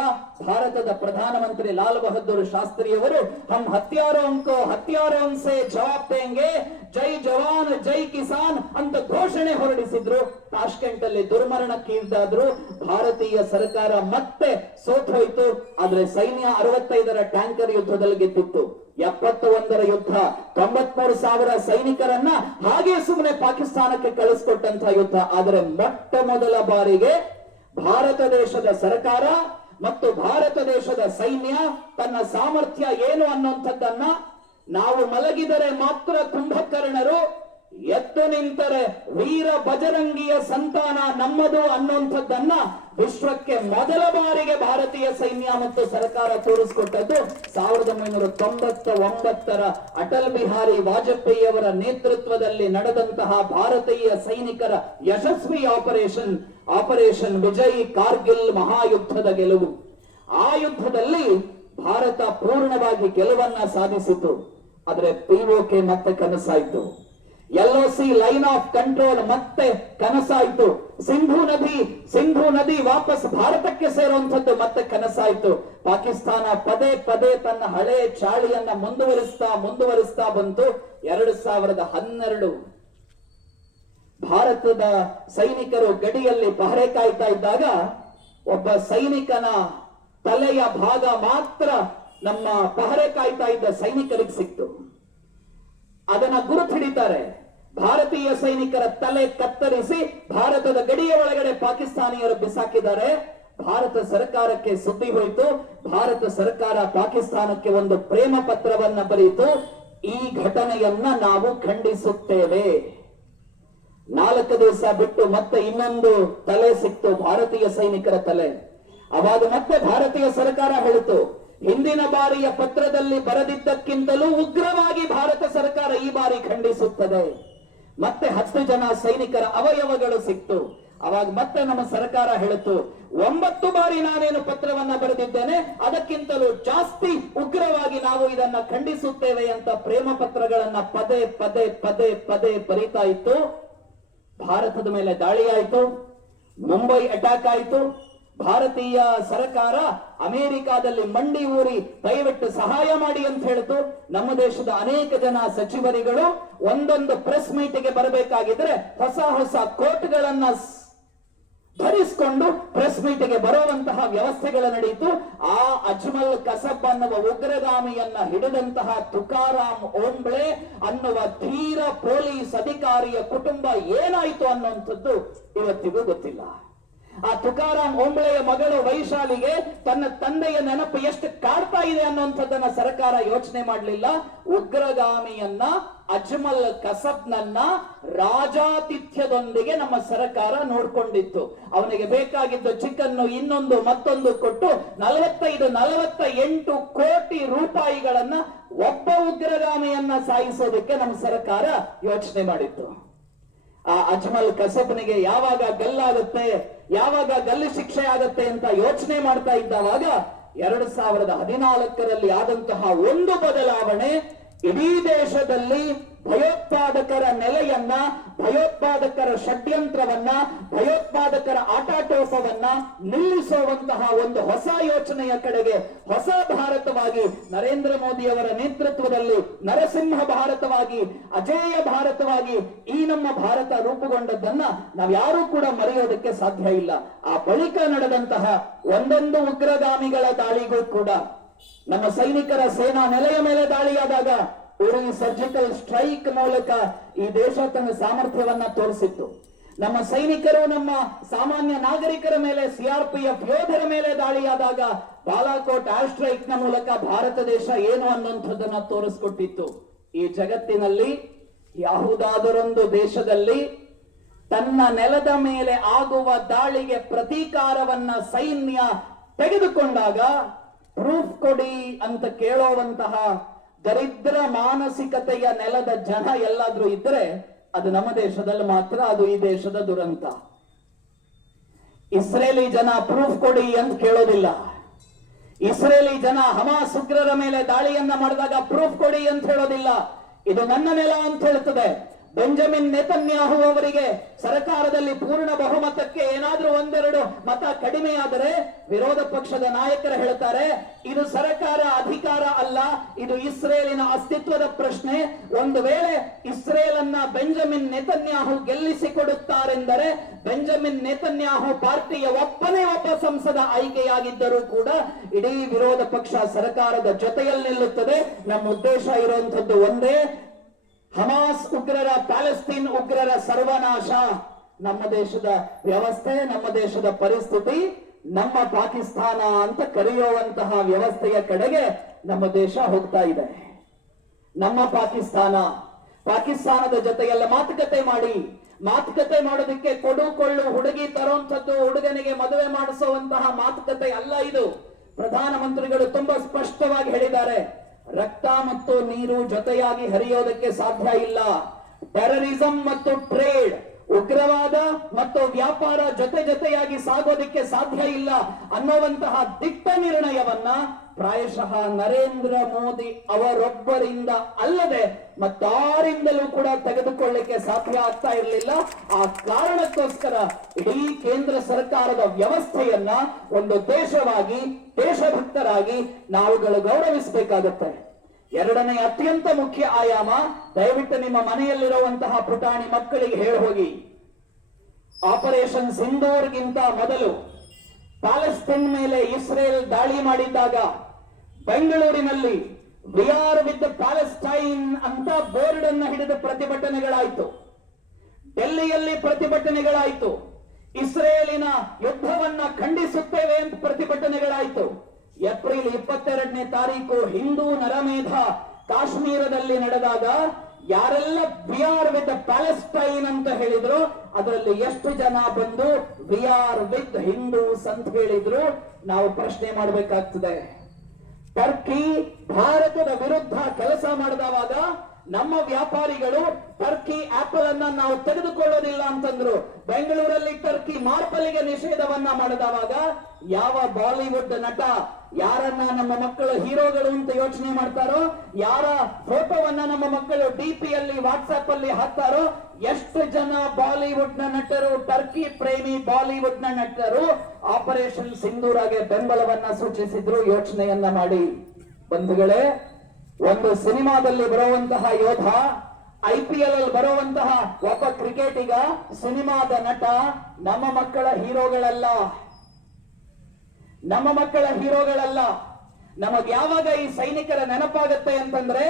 ಭಾರತದ ಪ್ರಧಾನಮಂತ್ರಿ ಲಾಲ್ ಬಹದ್ದೂರ್ ಶಾಸ್ತ್ರಿಯವರು ಹಮ್ ಹತ್ಯಾರೋಂ ಸೆ ಜವಾಬ್ ದೇಂಗೆ, ಜೈ ಜವಾನ್ ಜೈ ಕಿಸಾನ್ ಅಂತ ಘೋಷಣೆ ಹೊರಡಿಸಿದ್ರು. ತಾಷ್ಕೆಂಟ್ ಅಲ್ಲಿ ದುರ್ಮರಣಕ್ಕೀಡಾದ್ರು. ಭಾರತೀಯ ಸರ್ಕಾರ ಮತ್ತೆ ಸೋತೋಯ್ತು. ಆದ್ರೆ ಸೈನ್ಯ 65ರ ಟ್ಯಾಂಕರ್ ಯುದ್ಧದಲ್ಲಿ ಗೆದ್ದಿತ್ತು. 71ರ ಯುದ್ಧ 93,000 ಸೈನಿಕರನ್ನ ಹಾಗೆ ಸುಮ್ಮನೆ ಪಾಕಿಸ್ತಾನಕ್ಕೆ ಕಳಿಸ್ಕೊಟ್ಟಂತಹ ಯುದ್ಧ. ಆದರೆ ಮೊಟ್ಟ ಮೊದಲ ಬಾರಿಗೆ ಭಾರತ ದೇಶದ ಸರ್ಕಾರ ಮತ್ತು ಭಾರತ ದೇಶದ ಸೈನ್ಯ ತನ್ನ ಸಾಮರ್ಥ್ಯ ಏನು ಅನ್ನುವಂಥದ್ದನ್ನ, ನಾವು ಮಲಗಿದರೆ ಮಾತ್ರ ಕುಂಭಕರ್ಣರು, ಎದ್ದು ನಿಂತರೆ ವೀರ ಬಜರಂಗಿಯ ಸಂತಾನ ನಮ್ಮದು ಅನ್ನುವಂಥದ್ದನ್ನ ವಿಶ್ವಕ್ಕೆ ಮೊದಲ ಬಾರಿಗೆ ಭಾರತೀಯ ಸೈನ್ಯ ಮತ್ತು ಸರ್ಕಾರ ತೋರಿಸಿಕೊಟ್ಟದ್ದು 1999ರ ಅಟಲ್ ಬಿಹಾರಿ ವಾಜಪೇಯಿ ಅವರ ನೇತೃತ್ವದಲ್ಲಿ ನಡೆದಂತಹ ಭಾರತೀಯ ಸೈನಿಕರ ಯಶಸ್ವಿ ಆಪರೇಷನ್ ವಿಜಯ್ ಕಾರ್ಗಿಲ್ ಮಹಾಯುದ್ಧದ ಗೆಲುವು. ಆ ಯುದ್ಧದಲ್ಲಿ ಭಾರತ ಪೂರ್ಣವಾಗಿ ಗೆಲುವನ್ನ ಸಾಧಿಸಿತು. ಆದ್ರೆ POK ಮತ್ತೆ ಕನಸಾಯಿತು. LOC ಲೈನ್ ಆಫ್ ಕಂಟ್ರೋಲ್ ಮತ್ತೆ ಕನಸಾಯಿತು. ಸಿಂಧೂ ನದಿ ವಾಪಸ್ ಭಾರತಕ್ಕೆ ಸೇರುವಂತದ್ದು ಮತ್ತೆ ಕನಸಾಯಿತು. ಪಾಕಿಸ್ತಾನ ಪದೇ ಪದೇ ತನ್ನ ಹಳೆ ಚಾಳಿಯನ್ನ ಮುಂದುವರಿಸ್ತಾ ಬಂತು. 2012 ಭಾರತದ ಸೈನಿಕರು ಗಡಿಯಲ್ಲಿ ಪಹರೆ ಕಾಯ್ತಾ ಇದ್ದಾಗ ಒಬ್ಬ ಸೈನಿಕನ ತಲೆಯ ಭಾಗ ಮಾತ್ರ ನಮ್ಮ ಪಹರೆ ಕಾಯ್ತಾ ಇದ್ದ ಸೈನಿಕರಿಗೆ ಸಿಕ್ತು. ಅದನ್ನ ಗುರುತು ಹಿಡಿತಾರೆ. ಭಾರತೀಯ ಸೈನಿಕರ ತಲೆ ಕತ್ತರಿಸಿ ಭಾರತದ ಗಡಿಯ ಒಳಗಡೆ ಪಾಕಿಸ್ತಾನಿಯರು ಬಿಸಾಕಿದ್ದಾರೆ. ಭಾರತ ಸರ್ಕಾರಕ್ಕೆ ಸುದ್ದಿ ಹೋಯಿತು. ಭಾರತ ಸರ್ಕಾರ ಪಾಕಿಸ್ತಾನಕ್ಕೆ ಒಂದು ಪ್ರೇಮ ಪತ್ರವನ್ನ ಬರೆಯಿತು. ಈ ಘಟನೆಯನ್ನ ನಾವು ಖಂಡಿಸುತ್ತೇವೆ. 4 ದಿವಸ ಬಿಟ್ಟು ಮತ್ತೆ ಇನ್ನೊಂದು ತಲೆ ಸಿಕ್ತು, ಭಾರತೀಯ ಸೈನಿಕರ ತಲೆ. ಅವಾಗ ಮತ್ತೆ ಭಾರತೀಯ ಸರ್ಕಾರ ಹೇಳಿತು, ಹಿಂದಿನ ಬಾರಿಯ ಪತ್ರದಲ್ಲಿ ಬರೆದಿದ್ದಕ್ಕಿಂತಲೂ ಉಗ್ರವಾಗಿ ಭಾರತ ಸರ್ಕಾರ ಈ ಬಾರಿ ಖಂಡಿಸುತ್ತದೆ. ಮತ್ತೆ 10 ಜನ ಸೈನಿಕರ ಅವಯವಗಳು ಸಿಕ್ತು. ಅವಾಗ ಮತ್ತೆ ನಮ್ಮ ಸರ್ಕಾರ ಹೇಳಿತು, 9 ಬಾರಿ ನಾನೇನು ಪತ್ರವನ್ನ ಬರೆದಿದ್ದೇನೆ ಅದಕ್ಕಿಂತಲೂ ಜಾಸ್ತಿ ಉಗ್ರವಾಗಿ ನಾವು ಇದನ್ನ ಖಂಡಿಸುತ್ತೇವೆ ಅಂತ ಪ್ರೇಮ ಪತ್ರಗಳನ್ನ ಪದೇ ಪದೇ ಪದೇ ಪದೇ ಬರೀತಾ ಇತ್ತು. ಭಾರತದ ಮೇಲೆ ದಾಳಿ ಆಯಿತು. ಮುಂಬೈ ಅಟ್ಯಾಕ್ ಆಯಿತು. ಭಾರತೀಯ ಸರ್ಕಾರ ಅಮೆರಿಕಾದಲ್ಲಿ ಮಂಡಿ ಊರಿ ದಯವಿಟ್ಟು ಸಹಾಯ ಮಾಡಿ ಅಂತ ಹೇಳಿತು. ನಮ್ಮ ದೇಶದ ಅನೇಕ ಜನ ಸಚಿವರುಗಳು ಒಂದೊಂದು ಪ್ರೆಸ್ ಮೀಟ್ಗೆ ಬರಬೇಕಾಗಿದ್ರೆ ಹೊಸ ಕೋಟ್ಗಳನ್ನ ಧರಿಸಿಕೊಂಡು ಪ್ರೆಸ್ ಮೀಟ್ಗೆ ಬರುವಂತಹ ವ್ಯವಸ್ಥೆಗಳು ನಡೆಯಿತು. ಆ ಅಜ್ಮಲ್ ಕಸಬ್ ಅನ್ನುವ ಉಗ್ರಗಾಮಿಯನ್ನ ಹಿಡಿದಂತಹ ತುಕಾರಾಮ್ ಓಂಬ್ಳೆ ಅನ್ನುವ ಧೀರ ಪೊಲೀಸ್ ಅಧಿಕಾರಿಯ ಕುಟುಂಬ ಏನಾಯಿತು ಅನ್ನುವಂಥದ್ದು ಇವತ್ತಿಗೂ ಗೊತ್ತಿಲ್ಲ. ಆ ತುಕಾರಾಮ್ ಓಂಬ್ಳೆಯ ಮಗಳು ವೈಶಾಲಿಗೆ ತನ್ನ ತಂದೆಯ ನೆನಪು ಎಷ್ಟು ಕಾಡ್ತಾ ಇದೆ ಅನ್ನುವಂಥದ್ದನ್ನ ಸರ್ಕಾರ ಯೋಚನೆ ಮಾಡಲಿಲ್ಲ. ಉಗ್ರಗಾಮಿಯನ್ನ ಅಜ್ಮಲ್ ಕಸಬ್ನನ್ನ ರಾಜಾತಿಥ್ಯದೊಂದಿಗೆ ನಮ್ಮ ಸರ್ಕಾರ ನೋಡ್ಕೊಂಡಿತ್ತು. ಅವನಿಗೆ ಬೇಕಾಗಿದ್ದ ಚಿಕನ್ನು ಇನ್ನೊಂದು ಮತ್ತೊಂದು ಕೊಟ್ಟು 48 ಕೋಟಿ ರೂಪಾಯಿಗಳನ್ನ ಒಬ್ಬ ಉಗ್ರಗಾಮಿಯನ್ನ ಸಾಯಿಸೋದಕ್ಕೆ ನಮ್ಮ ಸರ್ಕಾರ ಯೋಚನೆ ಮಾಡಿತ್ತು. ಆ ಅಜ್ಮಲ್ ಕಸಬ್ನಿಗೆ ಯಾವಾಗ ಗಲ್ಲಾಗುತ್ತೆ, ಯಾವಾಗ ಗಲ್ಲು ಶಿಕ್ಷೆ ಆಗುತ್ತೆ ಅಂತ ಯೋಚನೆ ಮಾಡ್ತಾ ಇದ್ದವಾಗ 2014ರಲ್ಲಿ ಆದಂತಹ ಒಂದು ಬದಲಾವಣೆ ಇಡೀ ದೇಶದಲ್ಲಿ ಭಯೋತ್ಪಾದಕರ ನೆಲೆಯನ್ನ, ಭಯೋತ್ಪಾದಕರ ಷಡ್ಯಂತ್ರವನ್ನ, ಭಯೋತ್ಪಾದಕರ ಆಟಾಟೋಪವನ್ನ ನಿಲ್ಲಿಸುವಂತಹ ಒಂದು ಹೊಸ ಯೋಚನೆಯ ಕಡೆಗೆ, ಹೊಸ ಭಾರತವಾಗಿ ನರೇಂದ್ರ ಮೋದಿಯವರ ನೇತೃತ್ವದಲ್ಲಿ ನರಸಿಂಹ ಭಾರತವಾಗಿ, ಅಜೇಯ ಭಾರತವಾಗಿ ಈ ನಮ್ಮ ಭಾರತ ರೂಪುಗೊಂಡದ್ದನ್ನ ನಾವ್ಯಾರೂ ಕೂಡ ಮರೆಯೋದಕ್ಕೆ ಸಾಧ್ಯ ಇಲ್ಲ. ಆ ಬಳಿಕ ನಡೆದಂತಹ ಒಂದೊಂದು ಉಗ್ರಗಾಮಿಗಳ ದಾಳಿಗೂ ಕೂಡ ನಮ್ಮ ಸೈನಿಕರ ಸೇನಾ ನೆಲೆಯ ಮೇಲೆ ದಾಳಿಯಾದಾಗ ಉರಿ ಸರ್ಜಿಕಲ್ ಸ್ಟ್ರೈಕ್ ಮೂಲಕ ಈ ದೇಶ ತನ್ನ ಸಾಮರ್ಥ್ಯವನ್ನ ತೋರಿಸಿತ್ತು. ನಮ್ಮ ಸೈನಿಕರು ನಮ್ಮ ಸಾಮಾನ್ಯ ನಾಗರಿಕರ ಮೇಲೆ, ಸಿಆರ್ಪಿಎಫ್ ಯೋಧರ ಮೇಲೆ ದಾಳಿಯಾದಾಗ ಬಾಲಾಕೋಟ್ ಏರ್ ಸ್ಟ್ರೈಕ್ ನ ಮೂಲಕ ಭಾರತ ದೇಶ ಏನು ಅನ್ನುವಂಥದ್ದನ್ನ ತೋರಿಸ್ಕೊಟ್ಟಿತ್ತು. ಈ ಜಗತ್ತಿನಲ್ಲಿ ಯಾವುದಾದರೊಂದು ದೇಶದಲ್ಲಿ ತನ್ನ ನೆಲದ ಮೇಲೆ ಆಗುವ ದಾಳಿಗೆ ಪ್ರತೀಕಾರವನ್ನ ಸೈನ್ಯ ತೆಗೆದುಕೊಂಡಾಗ ಪ್ರೂಫ್ ಕೊಡಿ ಅಂತ ಕೇಳುವಂತಹ ದರಿದ್ರ ಮಾನಸಿಕತೆಯ ನೆಲದ ಜನ ಎಲ್ಲಾದ್ರೂ ಇದ್ರೆ ಅದು ನಮ್ಮ ದೇಶದಲ್ಲಿ ಮಾತ್ರ. ಅದು ಈ ದೇಶದ ದುರಂತ. ಇಸ್ರೇಲಿ ಜನ ಪ್ರೂಫ್ ಕೊಡಿ ಅಂತ ಕೇಳೋದಿಲ್ಲ. ಇಸ್ರೇಲಿ ಜನ ಹಮಾಸ್ ಉಗ್ರರ ಮೇಲೆ ದಾಳಿಯನ್ನ ಮಾಡಿದಾಗ ಪ್ರೂಫ್ ಕೊಡಿ ಅಂತ ಹೇಳೋದಿಲ್ಲ. ಇದು ನನ್ನ ನೆಲ ಅಂತ ಹೇಳ್ತದೆ. ಬೆಂಜಮಿನ್ ನೆತನ್ಯಾಹು ಅವರಿಗೆ ಸರ್ಕಾರದಲ್ಲಿ ಪೂರ್ಣ ಬಹುಮತಕ್ಕೆ ಏನಾದ್ರೂ ಒಂದೆರಡು ಮತ ಕಡಿಮೆಯಾದರೆ ವಿರೋಧ ಪಕ್ಷದ ನಾಯಕರು ಹೇಳ್ತಾರೆ, ಇದು ಸರ್ಕಾರ ಅಧಿಕಾರ ಅಲ್ಲ, ಇದು ಇಸ್ರೇಲಿನ ಅಸ್ತಿತ್ವದ ಪ್ರಶ್ನೆ. ಒಂದು ವೇಳೆ ಇಸ್ರೇಲ್ ಅನ್ನ ಬೆಂಜಮಿನ್ ನೆತನ್ಯಾಹು ಗೆಲ್ಲಿಸಿಕೊಡುತ್ತಾರೆಂದರೆ ಬೆಂಜಮಿನ್ ನೆತನ್ಯಾಹು ಪಾರ್ಟಿಯ ಒಬ್ಬನೇ ಒಬ್ಬ ಸಂಸದ ಆಯ್ಕೆಯಾಗಿದ್ದರೂ ಕೂಡ ಇಡೀ ವಿರೋಧ ಪಕ್ಷ ಸರ್ಕಾರದ ಜೊತೆಯಲ್ಲಿ ನಿಲ್ಲುತ್ತದೆ. ನಮ್ಮ ಉದ್ದೇಶ ಇರುವಂತದ್ದು ಒಂದೇ, ಹಮಾಸ್ ಉಗ್ರರ, ಪ್ಯಾಲೆಸ್ತೀನ್ ಉಗ್ರರ ಸರ್ವನಾಶ. ನಮ್ಮ ದೇಶದ ವ್ಯವಸ್ಥೆ, ನಮ್ಮ ದೇಶದ ಪರಿಸ್ಥಿತಿ ನಮ್ಮ ಪಾಕಿಸ್ತಾನ ಅಂತ ಕರೆಯುವಂತಹ ವ್ಯವಸ್ಥೆಯ ಕಡೆಗೆ ನಮ್ಮ ದೇಶ ಹೋಗ್ತಾ ಇದೆ. ನಮ್ಮ ಪಾಕಿಸ್ತಾನದ ಜೊತೆಗೆಲ್ಲ ಮಾತುಕತೆ ಮಾಡೋದಕ್ಕೆ ಕೊಡು ಹುಡುಗಿ ತರುವಂತದ್ದು, ಹುಡುಗನಿಗೆ ಮದುವೆ ಮಾಡಿಸುವಂತಹ ಮಾತುಕತೆ ಅಲ್ಲ ಇದು. ಪ್ರಧಾನಮಂತ್ರಿಗಳು ತುಂಬಾ ಸ್ಪಷ್ಟವಾಗಿ ಹೇಳಿದ್ದಾರೆ, ರಕ್ತ ಮತ್ತು ನೀರು ಜೊತೆಯಾಗಿ ಹರಿಯೋದಕ್ಕೆ ಸಾಧ್ಯ ಇಲ್ಲ. ಟೆರರಿಸಂ ಮತ್ತು ಟ್ರೇಡ್, ಉಗ್ರವಾದ ಮತ್ತು ವ್ಯಾಪಾರ ಜೊತೆಯಾಗಿ ಸಾಗೋದಕ್ಕೆ ಸಾಧ್ಯ ಇಲ್ಲ ಅನ್ನುವಂತಹ ದಿಟ್ಟ ನಿರ್ಣಯವನ್ನ ಪ್ರಾಯಶಃ ನರೇಂದ್ರ ಮೋದಿ ಅವರೊಬ್ಬರಿಂದ ಅಲ್ಲದೆ ಮತ್ತಾರಿಂದಲೂ ಕೂಡ ತೆಗೆದುಕೊಳ್ಳಿಕ್ಕೆ ಸಾಧ್ಯ ಆಗ್ತಾ ಇರಲಿಲ್ಲ. ಆ ಕಾರಣಕ್ಕೋಸ್ಕರ ಇಡೀ ಕೇಂದ್ರ ಸರ್ಕಾರದ ವ್ಯವಸ್ಥೆಯನ್ನ ಒಂದು ದೇಶವಾಗಿ, ದೇಶಭಕ್ತರಾಗಿ ನಾವುಗಳು ಗೌರವಿಸಬೇಕಾಗುತ್ತೆ. ಎರಡನೇ ಅತ್ಯಂತ ಮುಖ್ಯ ಆಯಾಮ, ದಯವಿಟ್ಟು ನಿಮ್ಮ ಮನೆಯಲ್ಲಿರುವಂತಹ ಪುಟಾಣಿ ಮಕ್ಕಳಿಗೆ ಹೇಳಿ ಹೋಗಿ, ಆಪರೇಷನ್ ಸಿಂಧೂರ್ಗಿಂತ ಮೊದಲು ಪ್ಯಾಲೆಸ್ತೀನ್ ಮೇಲೆ ಇಸ್ರೇಲ್ ದಾಳಿ ಮಾಡಿದ್ದಾಗ ಬೆಂಗಳೂರಿನಲ್ಲಿ ವಿ ಆರ್ ವಿತ್ ಪ್ಯಾಲೆಸ್ಟೈನ್ ಅಂತ ಬೋರ್ಡ್ ಅನ್ನು ಹಿಡಿದು ಪ್ರತಿಭಟನೆಗಳಾಯಿತು. ಡೆಲ್ಲಿಯಲ್ಲಿ ಪ್ರತಿಭಟನೆಗಳಾಯಿತು. ಇಸ್ರೇಲಿನ ಯುದ್ಧವನ್ನ ಖಂಡಿಸುತ್ತೇವೆ ಅಂತ ಪ್ರತಿಭಟನೆಗಳಾಯಿತು. ಏಪ್ರಿಲ್ 22ನೇ ತಾರೀಕು ಹಿಂದೂ ನರಮೇಧ ಕಾಶ್ಮೀರದಲ್ಲಿ ನಡೆದಾಗ ಯಾರೆಲ್ಲ ವಿ ಆರ್ ವಿತ್ ಪ್ಯಾಲೆಸ್ಟೈನ್ ಅಂತ ಹೇಳಿದ್ರು ಅದರಲ್ಲಿ ಎಷ್ಟು ಜನ ಬಂದು ವಿ ಆರ್ ವಿತ್ ಹಿಂದೂಸ್ ಅಂತ ಹೇಳಿದ್ರು ನಾವು ಪ್ರಶ್ನೆ ಮಾಡಬೇಕಾಗ್ತದೆ. ಟರ್ಕಿ ಭಾರತದ ವಿರುದ್ಧ ಕೆಲಸ ಮಾಡಿದವಾಗ ನಮ್ಮ ವ್ಯಾಪಾರಿಗಳು ಟರ್ಕಿ ಆಪಲ್ ಅನ್ನ ನಾವು ತೆಗೆದುಕೊಳ್ಳೋದಿಲ್ಲ ಅಂತಂದ್ರು. ಬೆಂಗಳೂರಲ್ಲಿ ಟರ್ಕಿ ಮಾರ್ಬಲ್ಗೆ ನಿಷೇಧವನ್ನ ಮಾಡಿದವಾಗ ಯಾವ ಬಾಲಿವುಡ್ ನಟ ಯಾರನ್ನ ನಮ್ಮ ಮಕ್ಕಳು ಹೀರೋಗಳು ಅಂತ ಯೋಚನೆ ಮಾಡ್ತಾರೋ, ಯಾರ ಫೋಟೋವನ್ನ ನಮ್ಮ ಮಕ್ಕಳು ಡಿಪಿಯಲ್ಲಿ ವಾಟ್ಸ್ಆಪ್ ಅಲ್ಲಿ ಹಾಕ್ತಾರೋ, ಎಷ್ಟು ಜನ ಬಾಲಿವುಡ್ ನ ನಟರು, ಟರ್ಕಿ ಪ್ರೇಮಿ ಬಾಲಿವುಡ್ ನ ನಟರು ಆಪರೇಷನ್ ಸಿಂಧೂರಾಗೆ ಬೆಂಬಲವನ್ನ ಸೂಚಿಸಿದ್ರು. ಯೋಚನೆಯನ್ನ ಮಾಡಿ ಬಂಧುಗಳೇ, ಒಂದು ಸಿನಿಮಾದಲ್ಲಿ ಬರುವಂತಹ ಯೋಧ, IPL ಅಲ್ಲಿ ಬರುವಂತಹ ಒಬ್ಬ ಕ್ರಿಕೆಟಿಗ, ಸಿನಿಮಾದ ನಟ ನಮ್ಮ ಮಕ್ಕಳ ಹೀರೋಗಳಲ್ಲ. ನಮಗ್ ಯಾವಾಗ ಈ ಸೈನಿಕರ ನೆನಪಾಗತ್ತೆ ಅಂತಂದ್ರೆ,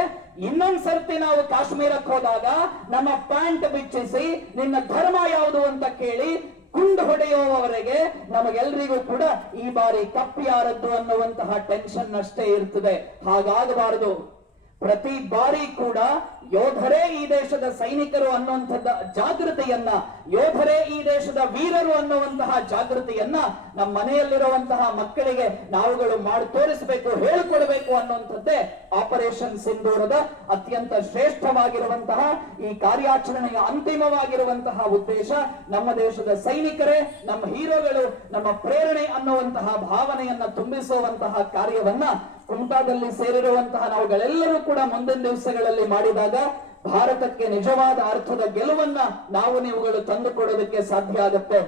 ಇನ್ನೊಂದ್ ಸರ್ತಿ ನಾವು ಕಾಶ್ಮೀರಕ್ಕೆ ಹೋದಾಗ ನಮ್ಮ ಪ್ಯಾಂಟ್ ಬಿಚ್ಚಿಸಿ ನಿನ್ನ ಧರ್ಮ ಯಾವುದು ಅಂತ ಕೇಳಿ ಗುಂಡು ಹೊಡೆಯುವವರೆಗೆ ನಮಗೆಲ್ಲರಿಗೂ ಕೂಡ ಈ ಬಾರಿ ಕಪ್ಪು ಯಾರದ್ದು ಅನ್ನುವಂತಹ ಟೆನ್ಷನ್ ಅಷ್ಟೇ ಇರ್ತದೆ. ಹಾಗಾಗಬಾರದು. ಪ್ರತಿ ಬಾರಿ ಕೂಡ ಯೋಧರೇ ಈ ದೇಶದ ಸೈನಿಕರು ಅನ್ನುವಂಥದ್ದ ಜಾಗೃತಿಯನ್ನ, ಯೋಧರೇ ಈ ದೇಶದ ವೀರರು ಅನ್ನುವಂತಹ ಜಾಗೃತಿಯನ್ನ ನಮ್ಮ ಮನೆಯಲ್ಲಿರುವಂತಹ ಮಕ್ಕಳಿಗೆ ನಾವುಗಳು ಮಾಡಿ ತೋರಿಸಬೇಕು, ಹೇಳಿಕೊಡಬೇಕು ಅನ್ನುವಂಥದ್ದೇ ಆಪರೇಷನ್ ಸಿಂಧೂರದ ಅತ್ಯಂತ ಶ್ರೇಷ್ಠವಾಗಿರುವಂತಹ ಈ ಕಾರ್ಯಾಚರಣೆಯ ಅಂತಿಮವಾಗಿರುವಂತಹ ಉದ್ದೇಶ. ನಮ್ಮ ದೇಶದ ಸೈನಿಕರೇ ನಮ್ಮ ಹೀರೋಗಳು, ನಮ್ಮ ಪ್ರೇರಣೆ ಅನ್ನುವಂತಹ ಭಾವನೆಯನ್ನ ತುಂಬಿಸುವಂತಹ ಕಾರ್ಯವನ್ನ ಕುಮಟಾದಲ್ಲಿ ಸೇರಿರುವಂತಹ ನಾವುಗಳೆಲ್ಲರೂ ಕೂಡ ಮುಂದಿನ ದಿವಸಗಳಲ್ಲಿ ಮಾಡಿದಾಗ ಭಾರತಕ್ಕೆ ನಿಜವಾದ ಅರ್ಥದ ಗೆಲುವನ್ನ ನಾವು ನೀವುಗಳು ತಂದುಕೊಡೋದಕ್ಕೆ ಸಾಧ್ಯ ಆಗುತ್ತೆ.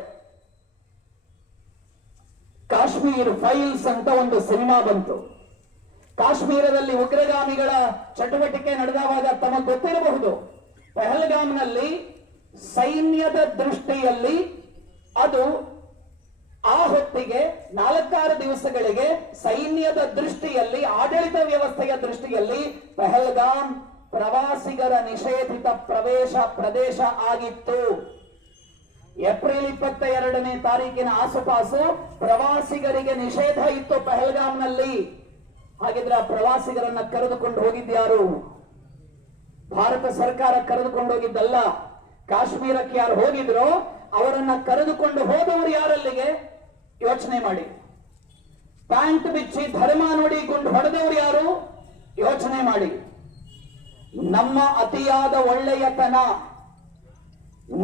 ಕಾಶ್ಮೀರ್ ಫೈಲ್ಸ್ ಅಂತ ಒಂದು ಸಿನಿಮಾ ಬಂತು. ಕಾಶ್ಮೀರದಲ್ಲಿ ಉಗ್ರಗಾಮಿಗಳ ಚಟುವಟಿಕೆ ನಡೆದವಾಗ ತಮಗೆ ಗೊತ್ತಿರಬಹುದು, ಪಹಲ್ಗಾಮ್ನಲ್ಲಿ ಸೈನ್ಯದ ದೃಷ್ಟಿಯಲ್ಲಿ ಅದು ಆ ಹೊತ್ತಿಗೆ 4-6 ದಿವಸಗಳಿಗೆ ಸೈನ್ಯದ ದೃಷ್ಟಿಯಲ್ಲಿ, ಆಡಳಿತ ವ್ಯವಸ್ಥೆಯ ದೃಷ್ಟಿಯಲ್ಲಿ ಪಹಲ್ಗಾಮ್ ಪ್ರವಾಸಿಗರ ನಿಷೇಧಿತ ಪ್ರವೇಶ ಪ್ರದೇಶ ಆಗಿತ್ತು. ಏಪ್ರಿಲ್ 22ನೇ ತಾರೀಕಿನ ಆಸುಪಾಸು ಪ್ರವಾಸಿಗರಿಗೆ ನಿಷೇಧ ಇತ್ತು ಪಹಲ್ಗಾಮ್ನಲ್ಲಿ. ಹಾಗಿದ್ರೆ ಆ ಪ್ರವಾಸಿಗರನ್ನ ಕರೆದುಕೊಂಡು ಹೋಗಿದ್ಯಾರು? ಭಾರತ ಸರ್ಕಾರ ಕರೆದುಕೊಂಡು ಹೋಗಿದ್ದಲ್ಲ. ಕಾಶ್ಮೀರಕ್ಕೆ ಯಾರು ಹೋಗಿದ್ರೋ ಅವರನ್ನ ಕರೆದುಕೊಂಡು ಹೋದವರು ಯಾರಲ್ಲಿಗೆ ಯೋಚನೆ ಮಾಡಿ. ಪ್ಯಾಂಟ್ ಬಿಚ್ಚಿ ಧರ್ಮ ನೋಡಿ ಗುಂಡು ಹೊಡೆದವರು ಯಾರು ಯೋಚನೆ ಮಾಡಿ. ನಮ್ಮ ಅತಿಯಾದ ಒಳ್ಳೆಯತನ,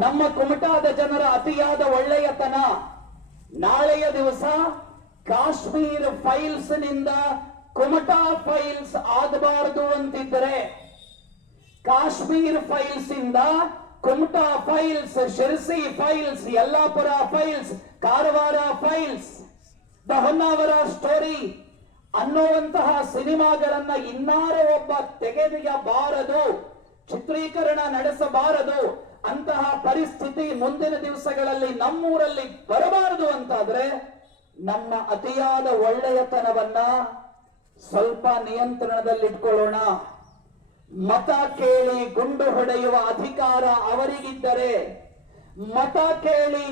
ನಮ್ಮ ಕುಮಟಾದ ಜನರ ಅತಿಯಾದ ಒಳ್ಳೆಯತನ ನಾಳೆಯ ದಿವಸ ಕಾಶ್ಮೀರ್ ಫೈಲ್ಸ್ ನಿಂದ ಕುಮಟಾ ಫೈಲ್ಸ್ ಆಗಬಾರದು ಅಂತಿದ್ದರೆ, ಕಾಶ್ಮೀರ್ ಫೈಲ್ಸ್ ಇಂದ Kumta files, Sirsi files, Yellapur files, Karwar files, the Honnavar story ಅನ್ನುವಂತಹ ಸಿನಿಮಾಗಳನ್ನ ಇನ್ನಾರೋ ಒಬ್ಬ ತೆಗೆಯಬಾರದು, ಚಿತ್ರೀಕರಣ ನಡೆಸಬಾರದು ಅಂತಹ ಪರಿಸ್ಥಿತಿ ಮುಂದಿನ ದಿವಸಗಳಲ್ಲಿ ನಮ್ಮೂರಲ್ಲಿ ಬರಬಾರದು ಅಂತಾದ್ರೆ ನಮ್ಮ ಅತಿಯಾದ ಒಳ್ಳೆಯತನವನ್ನ ಸ್ವಲ್ಪ ನಿಯಂತ್ರಣದಲ್ಲಿಟ್ಕೊಳ್ಳೋಣ. ಮತ ಕೇಳಿ ಗುಂಡು ಹೊಡೆಯುವ ಅಧಿಕಾರ ಅವರಿಗಿದ್ದರೆ, ಮತ ಕೇಳಿ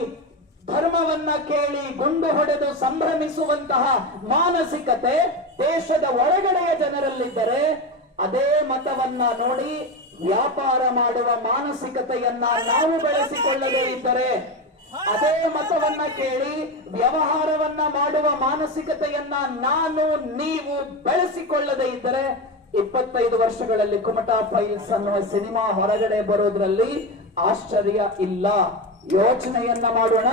ಧರ್ಮವನ್ನ ಕೇಳಿ ಗುಂಡು ಹೊಡೆದು ಸಂಭ್ರಮಿಸುವಂತಹ ಮಾನಸಿಕತೆ ದೇಶದ ಒಳಗಡೆಯ ಜನರಲ್ಲಿದ್ದರೆ, ಅದೇ ಮತವನ್ನ ನೋಡಿ ವ್ಯಾಪಾರ ಮಾಡುವ ಮಾನಸಿಕತೆಯನ್ನ ನಾವು ಬೆಳೆಸಿಕೊಳ್ಳದೇ ಇದ್ದರೆ, ಅದೇ ಮತವನ್ನ ಕೇಳಿ ವ್ಯವಹಾರವನ್ನ ಮಾಡುವ ಮಾನಸಿಕತೆಯನ್ನ ನಾನು ನೀವು ಬೆಳೆಸಿಕೊಳ್ಳದೇ ಇದ್ದರೆ 25 ವರ್ಷಗಳಲ್ಲಿ ಕುಮಟಾ ಫೈಲ್ಸ್ ಅನ್ನುವ ಸಿನಿಮಾ ಹೊರಗಡೆ ಬರೋದ್ರಲ್ಲಿ ಆಶ್ಚರ್ಯ ಇಲ್ಲ. ಯೋಚನೆಯನ್ನ ಮಾಡೋಣ.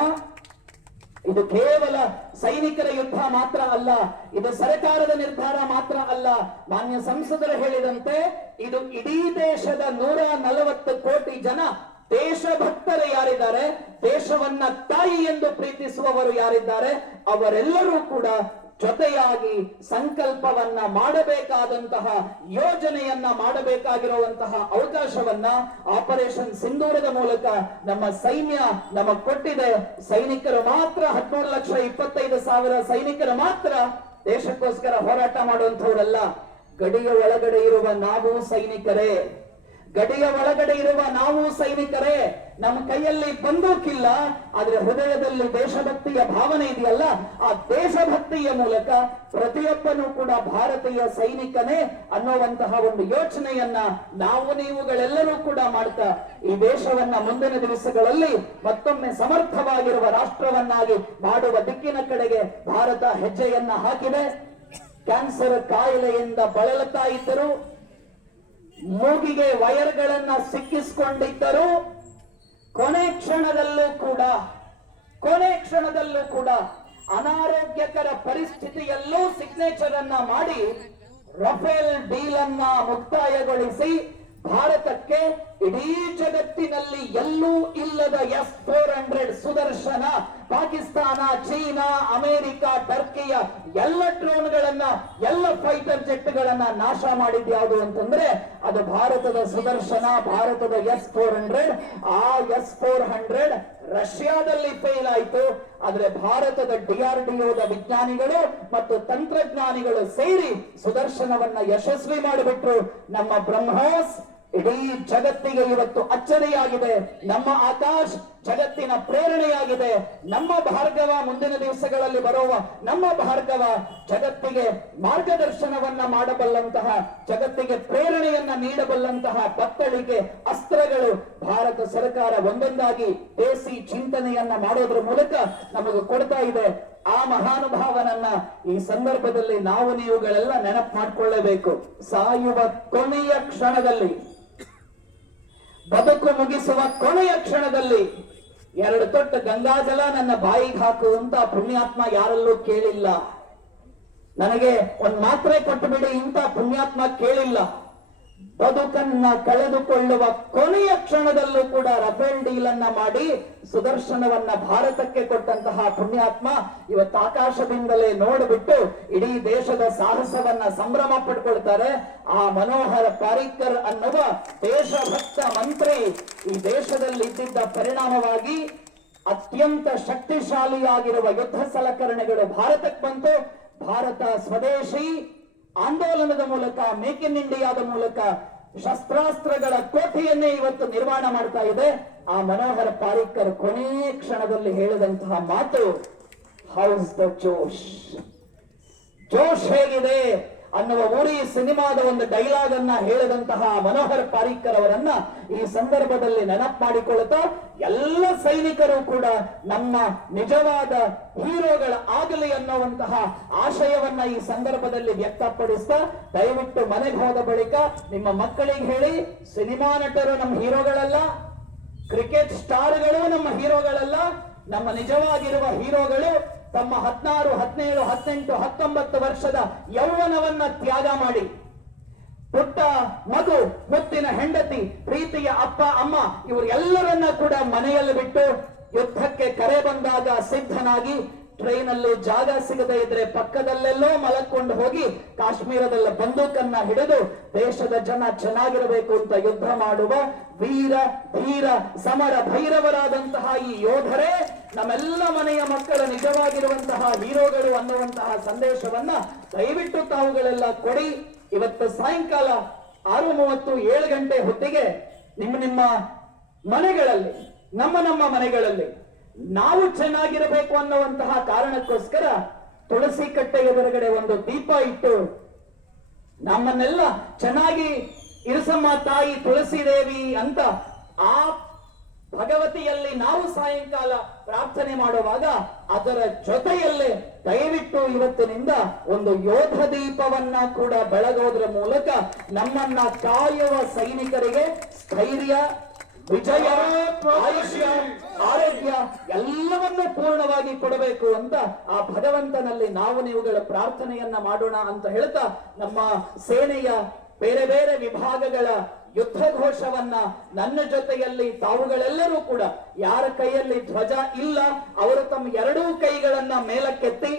ಇದು ಕೇವಲ ಸೈನಿಕರ ಯುದ್ಧ ಮಾತ್ರ ಅಲ್ಲ, ಇದು ಸರ್ಕಾರದ ನಿರ್ಧಾರ ಮಾತ್ರ ಅಲ್ಲ. ಮಾನ್ಯ ಸಂಸದರು ಹೇಳಿದಂತೆ ಇದು ಇಡೀ ದೇಶದ 140 ಕೋಟಿ ಜನ ದೇಶಭಕ್ತರು ಯಾರಿದ್ದಾರೆ, ದೇಶವನ್ನ ತಾಯಿ ಎಂದು ಪ್ರೀತಿಸುವವರು ಯಾರಿದ್ದಾರೆ, ಅವರೆಲ್ಲರೂ ಕೂಡ ಜೊತೆಯಾಗಿ ಸಂಕಲ್ಪವನ್ನ ಮಾಡಬೇಕಾದಂತಹ, ಯೋಜನೆಯನ್ನ ಮಾಡಬೇಕಾಗಿರುವಂತಹ ಅವಕಾಶವನ್ನ ಆಪರೇಷನ್ ಸಿಂಧೂರದ ಮೂಲಕ ನಮ್ಮ ಸೈನ್ಯ ನಮಗೆ ಕೊಟ್ಟಿದೆ. ಸೈನಿಕರು ಮಾತ್ರ 13,25,000 ಸೈನಿಕರು ಮಾತ್ರ ದೇಶಕ್ಕೋಸ್ಕರ ಹೋರಾಟ ಮಾಡುವಂತವರಲ್ಲ. ಗಡಿಯ ಒಳಗಡೆ ಇರುವ ನಾವು ಸೈನಿಕರೇ, ಗಡಿಯ ಒಳಗಡೆ ಇರುವ ನಾವು ಸೈನಿಕರೇ. ನಮ್ಮ ಕೈಯಲ್ಲಿ ಬಂದೂಕಿಲ್ಲ, ಆದ್ರೆ ಹೃದಯದಲ್ಲಿ ದೇಶಭಕ್ತಿಯ ಭಾವನೆ ಇದೆಯಲ್ಲ, ಆ ದೇಶಭಕ್ತಿಯ ಮೂಲಕ ಪ್ರತಿಯೊಬ್ಬನೂ ಕೂಡ ಭಾರತೀಯ ಸೈನಿಕನೇ ಅನ್ನುವಂತಹ ಒಂದು ಯೋಚನೆಯನ್ನ ನಾವು ನೀವುಗಳೆಲ್ಲರೂ ಕೂಡ ಮಾಡ್ತಾ ಈ ದೇಶವನ್ನ ಮುಂದಿನ ದಿವಸಗಳಲ್ಲಿ ಮತ್ತೊಮ್ಮೆ ಸಮರ್ಥವಾಗಿರುವ ರಾಷ್ಟ್ರವನ್ನಾಗಿ ಮಾಡುವ ದಿಕ್ಕಿನ ಕಡೆಗೆ ಭಾರತ ಹೆಜ್ಜೆಯನ್ನ ಹಾಕಿದೆ. ಕ್ಯಾನ್ಸರ್ ಕಾಯಿಲೆಯಿಂದ ಬಳಲುತ್ತಾ ಇದ್ದರು, ಮೂಗಿಗೆ ವೈರ್ಗಳನ್ನ ಸಿಕ್ಕಿಸಿಕೊಂಡಿದ್ದರು, ಕೊನೆ ಕ್ಷಣದಲ್ಲೂ ಕೂಡ ಅನಾರೋಗ್ಯಕರ ಪರಿಸ್ಥಿತಿಯಲ್ಲೂ ಸಿಗ್ನೇಚರ್ ಅನ್ನ ಮಾಡಿ ರಫೇಲ್ ಡೀಲ್ ಅನ್ನ ಮುಕ್ತಾಯಗೊಳಿಸಿ ಭಾರತಕ್ಕೆ ಇಡೀ ಜಗತ್ತಿನಲ್ಲಿ ಎಲ್ಲೂ ಇಲ್ಲದ S-400 Sudarshan, Pakistan, China, America, ಟರ್ಕಿಯ ಎಲ್ಲ ಡ್ರೋನ್ಗಳನ್ನ, ಎಲ್ಲ ಫೈಟರ್ ಜೆಟ್ಗಳನ್ನ ನಾಶ ಮಾಡಿದ್ ಯಾವುದು ಅಂತಂದ್ರೆ ಅದು ಭಾರತದ ಸುದರ್ಶನ, ಭಾರತದ S-400. ಆ S-400 ರಷ್ಯಾದಲ್ಲಿ ಫೇಲ್ ಆಯಿತು. ಆದ್ರೆ ಭಾರತದ DRDOದ ವಿಜ್ಞಾನಿಗಳು ಮತ್ತು ತಂತ್ರಜ್ಞಾನಿಗಳು ಸೇರಿ ಸುದರ್ಶನವನ್ನ ಯಶಸ್ವಿ ಮಾಡಿಬಿಟ್ರು. ನಮ್ಮ ಬ್ರಹ್ಮೋಸ್ ಇಡೀ ಜಗತ್ತಿಗೆ ಇವತ್ತು ಅಚ್ಚರಿಯಾಗಿದೆ. ನಮ್ಮ ಆಕಾಶ್ ಜಗತ್ತಿನ ಪ್ರೇರಣೆಯಾಗಿದೆ. ನಮ್ಮ ಭಾರ್ಗವ ಮುಂದಿನ ದಿವಸಗಳಲ್ಲಿ ಬರುವ ನಮ್ಮ ಭಾರ್ಗವ ಜಗತ್ತಿಗೆ ಮಾರ್ಗದರ್ಶನವನ್ನ ಮಾಡಬಲ್ಲಂತಹ, ಜಗತ್ತಿಗೆ ಪ್ರೇರಣೆಯನ್ನ ನೀಡಬಲ್ಲಂತಹ ಬತ್ತಳಿಕೆ ಅಸ್ತ್ರಗಳು ಭಾರತ ಸರ್ಕಾರ ಒಂದೊಂದಾಗಿ ದೇಸಿ ಚಿಂತನೆಯನ್ನ ಮಾಡೋದ್ರ ಮೂಲಕ ನಮಗೆ ಕೊಡ್ತಾ ಇದೆ. ಆ ಮಹಾನುಭಾವನನ್ನ ಈ ಸಂದರ್ಭದಲ್ಲಿ ನಾವು ನೀವುಗಳೆಲ್ಲ ನೆನಪು ಮಾಡಿಕೊಳ್ಳಬೇಕು. ಸಾಯುವ ಕೊನೆಯ ಕ್ಷಣದಲ್ಲಿ, ಬದುಕು ಮುಗಿಸುವ ಕೊನೆಯ ಕ್ಷಣದಲ್ಲಿ 2 ತೊಟ್ಟು ಗಂಗಾಜಲ ನನ್ನ ಬಾಯಿಗೆ ಹಾಕು ಅಂತ ಪುಣ್ಯಾತ್ಮ ಯಾರಲ್ಲೂ ಕೇಳಿಲ್ಲ. ನನಗೆ ಒಂದ್ ಮಾತ್ರೆ ಕೊಟ್ಟು ಬಿಡಿ ಇಂತ ಪುಣ್ಯಾತ್ಮ ಕೇಳಿಲ್ಲ. ಬದುಕನ್ನ ಕಳೆದುಕೊಳ್ಳುವ ಕೊನೆಯ ಕ್ಷಣದಲ್ಲೂ ಕೂಡ ರಫೇಲ್ ಡೀಲ್ ಅನ್ನ ಮಾಡಿ ಸುದರ್ಶನವನ್ನ ಭಾರತಕ್ಕೆ ಕೊಟ್ಟಂತಹ ಪುಣ್ಯಾತ್ಮ ಇವತ್ತು ಆಕಾಶದಿಂದಲೇ ನೋಡ್ಬಿಟ್ಟು ಇಡೀ ದೇಶದ ಸಾಹಸವನ್ನ ಸಂಭ್ರಮ ಪಡ್ಕೊಳ್ತಾರೆ. ಆ ಮನೋಹರ ಪಾರಿಕ್ಕರ್ ಅನ್ನುವ ದೇಶಭಕ್ತ ಮಂತ್ರಿ ಈ ದೇಶದಲ್ಲಿ ಇದ್ದಿದ್ದ ಪರಿಣಾಮವಾಗಿ ಅತ್ಯಂತ ಶಕ್ತಿಶಾಲಿಯಾಗಿರುವ ಯುದ್ಧ ಸಲಕರಣೆಗಳು ಭಾರತಕ್ಕೆ ಬಂತು. ಭಾರತ ಸ್ವದೇಶಿ ಆಂದೋಲನದ ಮೂಲಕ, ಮೇಕ್ ಇನ್ ಇಂಡಿಯಾದ ಮೂಲಕ ಶಸ್ತ್ರಾಸ್ತ್ರಗಳ ಕೋಟೆಯನ್ನೇ ಇವತ್ತು ನಿರ್ಮಾಣ ಮಾಡ್ತಾ ಇದೆ. ಆ ಮನೋಹರ ಪಾರಿಕ್ಕರ್ ಕೊನೆ ಕ್ಷಣದಲ್ಲಿ ಹೇಳಿದಂತಹ ಮಾತು, ಹೌಸ್ ದ ಜೋಶ್, ಜೋಶ್ ಹೇಗಿದೆ ಅನ್ನುವ ಊರಿ ಸಿನಿಮಾದ ಒಂದು ಡೈಲಾಗ್ ಅನ್ನ ಹೇಳಿದಂತಹ ಮನೋಹರ್ ಪಾರಿಕ್ಕರ್ ಅವರನ್ನ ಈ ಸಂದರ್ಭದಲ್ಲಿ ನೆನಪು ಮಾಡಿಕೊಳ್ಳುತ್ತಾ ಎಲ್ಲ ಸೈನಿಕರು ಕೂಡ ನಮ್ಮ ನಿಜವಾದ ಹೀರೋಗಳ ಆಗಲಿ ಅನ್ನುವಂತಹ ಆಶಯವನ್ನ ಈ ಸಂದರ್ಭದಲ್ಲಿ ವ್ಯಕ್ತಪಡಿಸ್ತಾ, ದಯವಿಟ್ಟು ಮನೆಗೆ ಹೋದ ಬಳಿಕ ನಿಮ್ಮ ಮಕ್ಕಳಿಗೆ ಹೇಳಿ, ಸಿನಿಮಾ ನಟರು ನಮ್ಮ ಹೀರೋಗಳಲ್ಲ, ಕ್ರಿಕೆಟ್ ಸ್ಟಾರ್ಗಳು ನಮ್ಮ ಹೀರೋಗಳಲ್ಲ, ನಮ್ಮ ನಿಜವಾಗಿರುವ ಹೀರೋಗಳು ತಮ್ಮ 16, 17, 18, 19 ವರ್ಷದ ಯೌವನವನ್ನ ತ್ಯಾಗ ಮಾಡಿ ಪುಟ್ಟ ಮಗು, ಮುತ್ತಿನ ಹೆಂಡತಿ, ಪ್ರೀತಿಯ ಅಪ್ಪ ಅಮ್ಮ ಇವರೆಲ್ಲರನ್ನ ಕೂಡ ಮನೆಯಲ್ಲಿ ಬಿಟ್ಟು ಯುದ್ಧಕ್ಕೆ ಕರೆ ಬಂದಾಗ ಸಿದ್ಧನಾಗಿ, ಟ್ರೈನ್ ಅಲ್ಲಿ ಜಾಗ ಸಿಗದೆ ಇದ್ರೆ ಪಕ್ಕದಲ್ಲೆಲ್ಲೋ ಮಲಕೊಂಡು ಹೋಗಿ ಕಾಶ್ಮೀರದಲ್ಲಿ ಬಂದೂಕನ್ನ ಹಿಡಿದು ದೇಶದ ಜನ ಚೆನ್ನಾಗಿರಬೇಕು ಅಂತ ಯುದ್ಧ ಮಾಡುವ ವೀರ ಧೀರ ಸಮರ ಭೈರವರಾದಂತಹ ಈ ಯೋಧರೇ ನಮ್ಮೆಲ್ಲ ಮನೆಯ ಮಕ್ಕಳ ನಿಜವಾಗಿರುವಂತಹ ಹೀರೋಗಳು ಅನ್ನುವಂತಹ ಸಂದೇಶವನ್ನ ದಯವಿಟ್ಟು ತಾವುಗಳೆಲ್ಲ ಕೊಡಿ. ಇವತ್ತು ಸಾಯಂಕಾಲ 6:30, 7 ಗಂಟೆ ಹೊತ್ತಿಗೆ ನಿಮ್ಮ ಮನೆಗಳಲ್ಲಿ, ನಮ್ಮ ಮನೆಗಳಲ್ಲಿ ನಾವು ಚೆನ್ನಾಗಿರಬೇಕು ಅನ್ನುವಂತಹ ಕಾರಣಕ್ಕೋಸ್ಕರ ತುಳಸಿ ಕಟ್ಟೆ ಎದುರುಗಡೆ ಒಂದು ದೀಪ ಇಟ್ಟು ನಮ್ಮನ್ನೆಲ್ಲ ಚೆನ್ನಾಗಿ ಇರಿಸಮ್ಮ ತಾಯಿ ತುಳಸಿ ದೇವಿ ಅಂತ ಆ ಭಗವತಿಯಲ್ಲಿ ನಾವು ಸಾಯಂಕಾಲ ಪ್ರಾರ್ಥನೆ ಮಾಡುವಾಗ ಅದರ ಜೊತೆಯಲ್ಲೇ ದಯವಿಟ್ಟು ಇವತ್ತಿನಿಂದ ಒಂದು ಯೋಧ ದೀಪವನ್ನ ಕೂಡ ಬೆಳಗೋದ್ರ ಮೂಲಕ ನಮ್ಮನ್ನ ಕಾಯುವ ಸೈನಿಕರಿಗೆ ಸ್ಥೈರ್ಯ, ವಿಜಯ, ಆಯುಷ್ಯ, ಆರೋಗ್ಯ ಎಲ್ಲವನ್ನೂ ಪೂರ್ಣವಾಗಿ ಕೊಡಬೇಕು ಅಂತ ಆ ಭಗವಂತನಲ್ಲಿ ನಾವು ನೀವುಗಳ ಪ್ರಾರ್ಥನೆಯನ್ನ ಮಾಡೋಣ ಅಂತ ಹೇಳ್ತಾ, ನಮ್ಮ ಸೇನೆಯ ಬೇರೆ ಬೇರೆ ವಿಭಾಗಗಳ ಯುದ್ಧ ಘೋಷವನ್ನ ನನ್ನ ಜೊತೆಯಲ್ಲಿ ತಾವುಗಳೆಲ್ಲರೂ ಕೂಡ, ಯಾರ ಕೈಯಲ್ಲಿ ಧ್ವಜ ಇಲ್ಲ ಅವರು ತಮ್ಮ 2 ಕೈಗಳನ್ನ ಮೇಲಕ್ಕೆತ್ತಿ,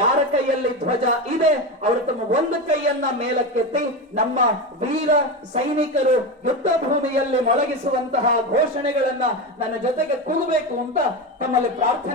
ಯಾರ ಕೈಯಲ್ಲಿ ಧ್ವಜ ಇದೆ ಅವರು ತಮ್ಮ 1 ಕೈಯನ್ನ ಮೇಲಕ್ಕೆತ್ತಿ ನಮ್ಮ ವೀರ ಸೈನಿಕರು ಯುದ್ಧ ಭೂಮಿಯಲ್ಲಿ ಮೊಳಗಿಸುವಂತಹ ಘೋಷಣೆಗಳನ್ನ ನನ್ನ ಜೊತೆಗೆ ಕೂಗಬೇಕು ಅಂತ ತಮ್ಮಲ್ಲಿ ಪ್ರಾರ್ಥನೆ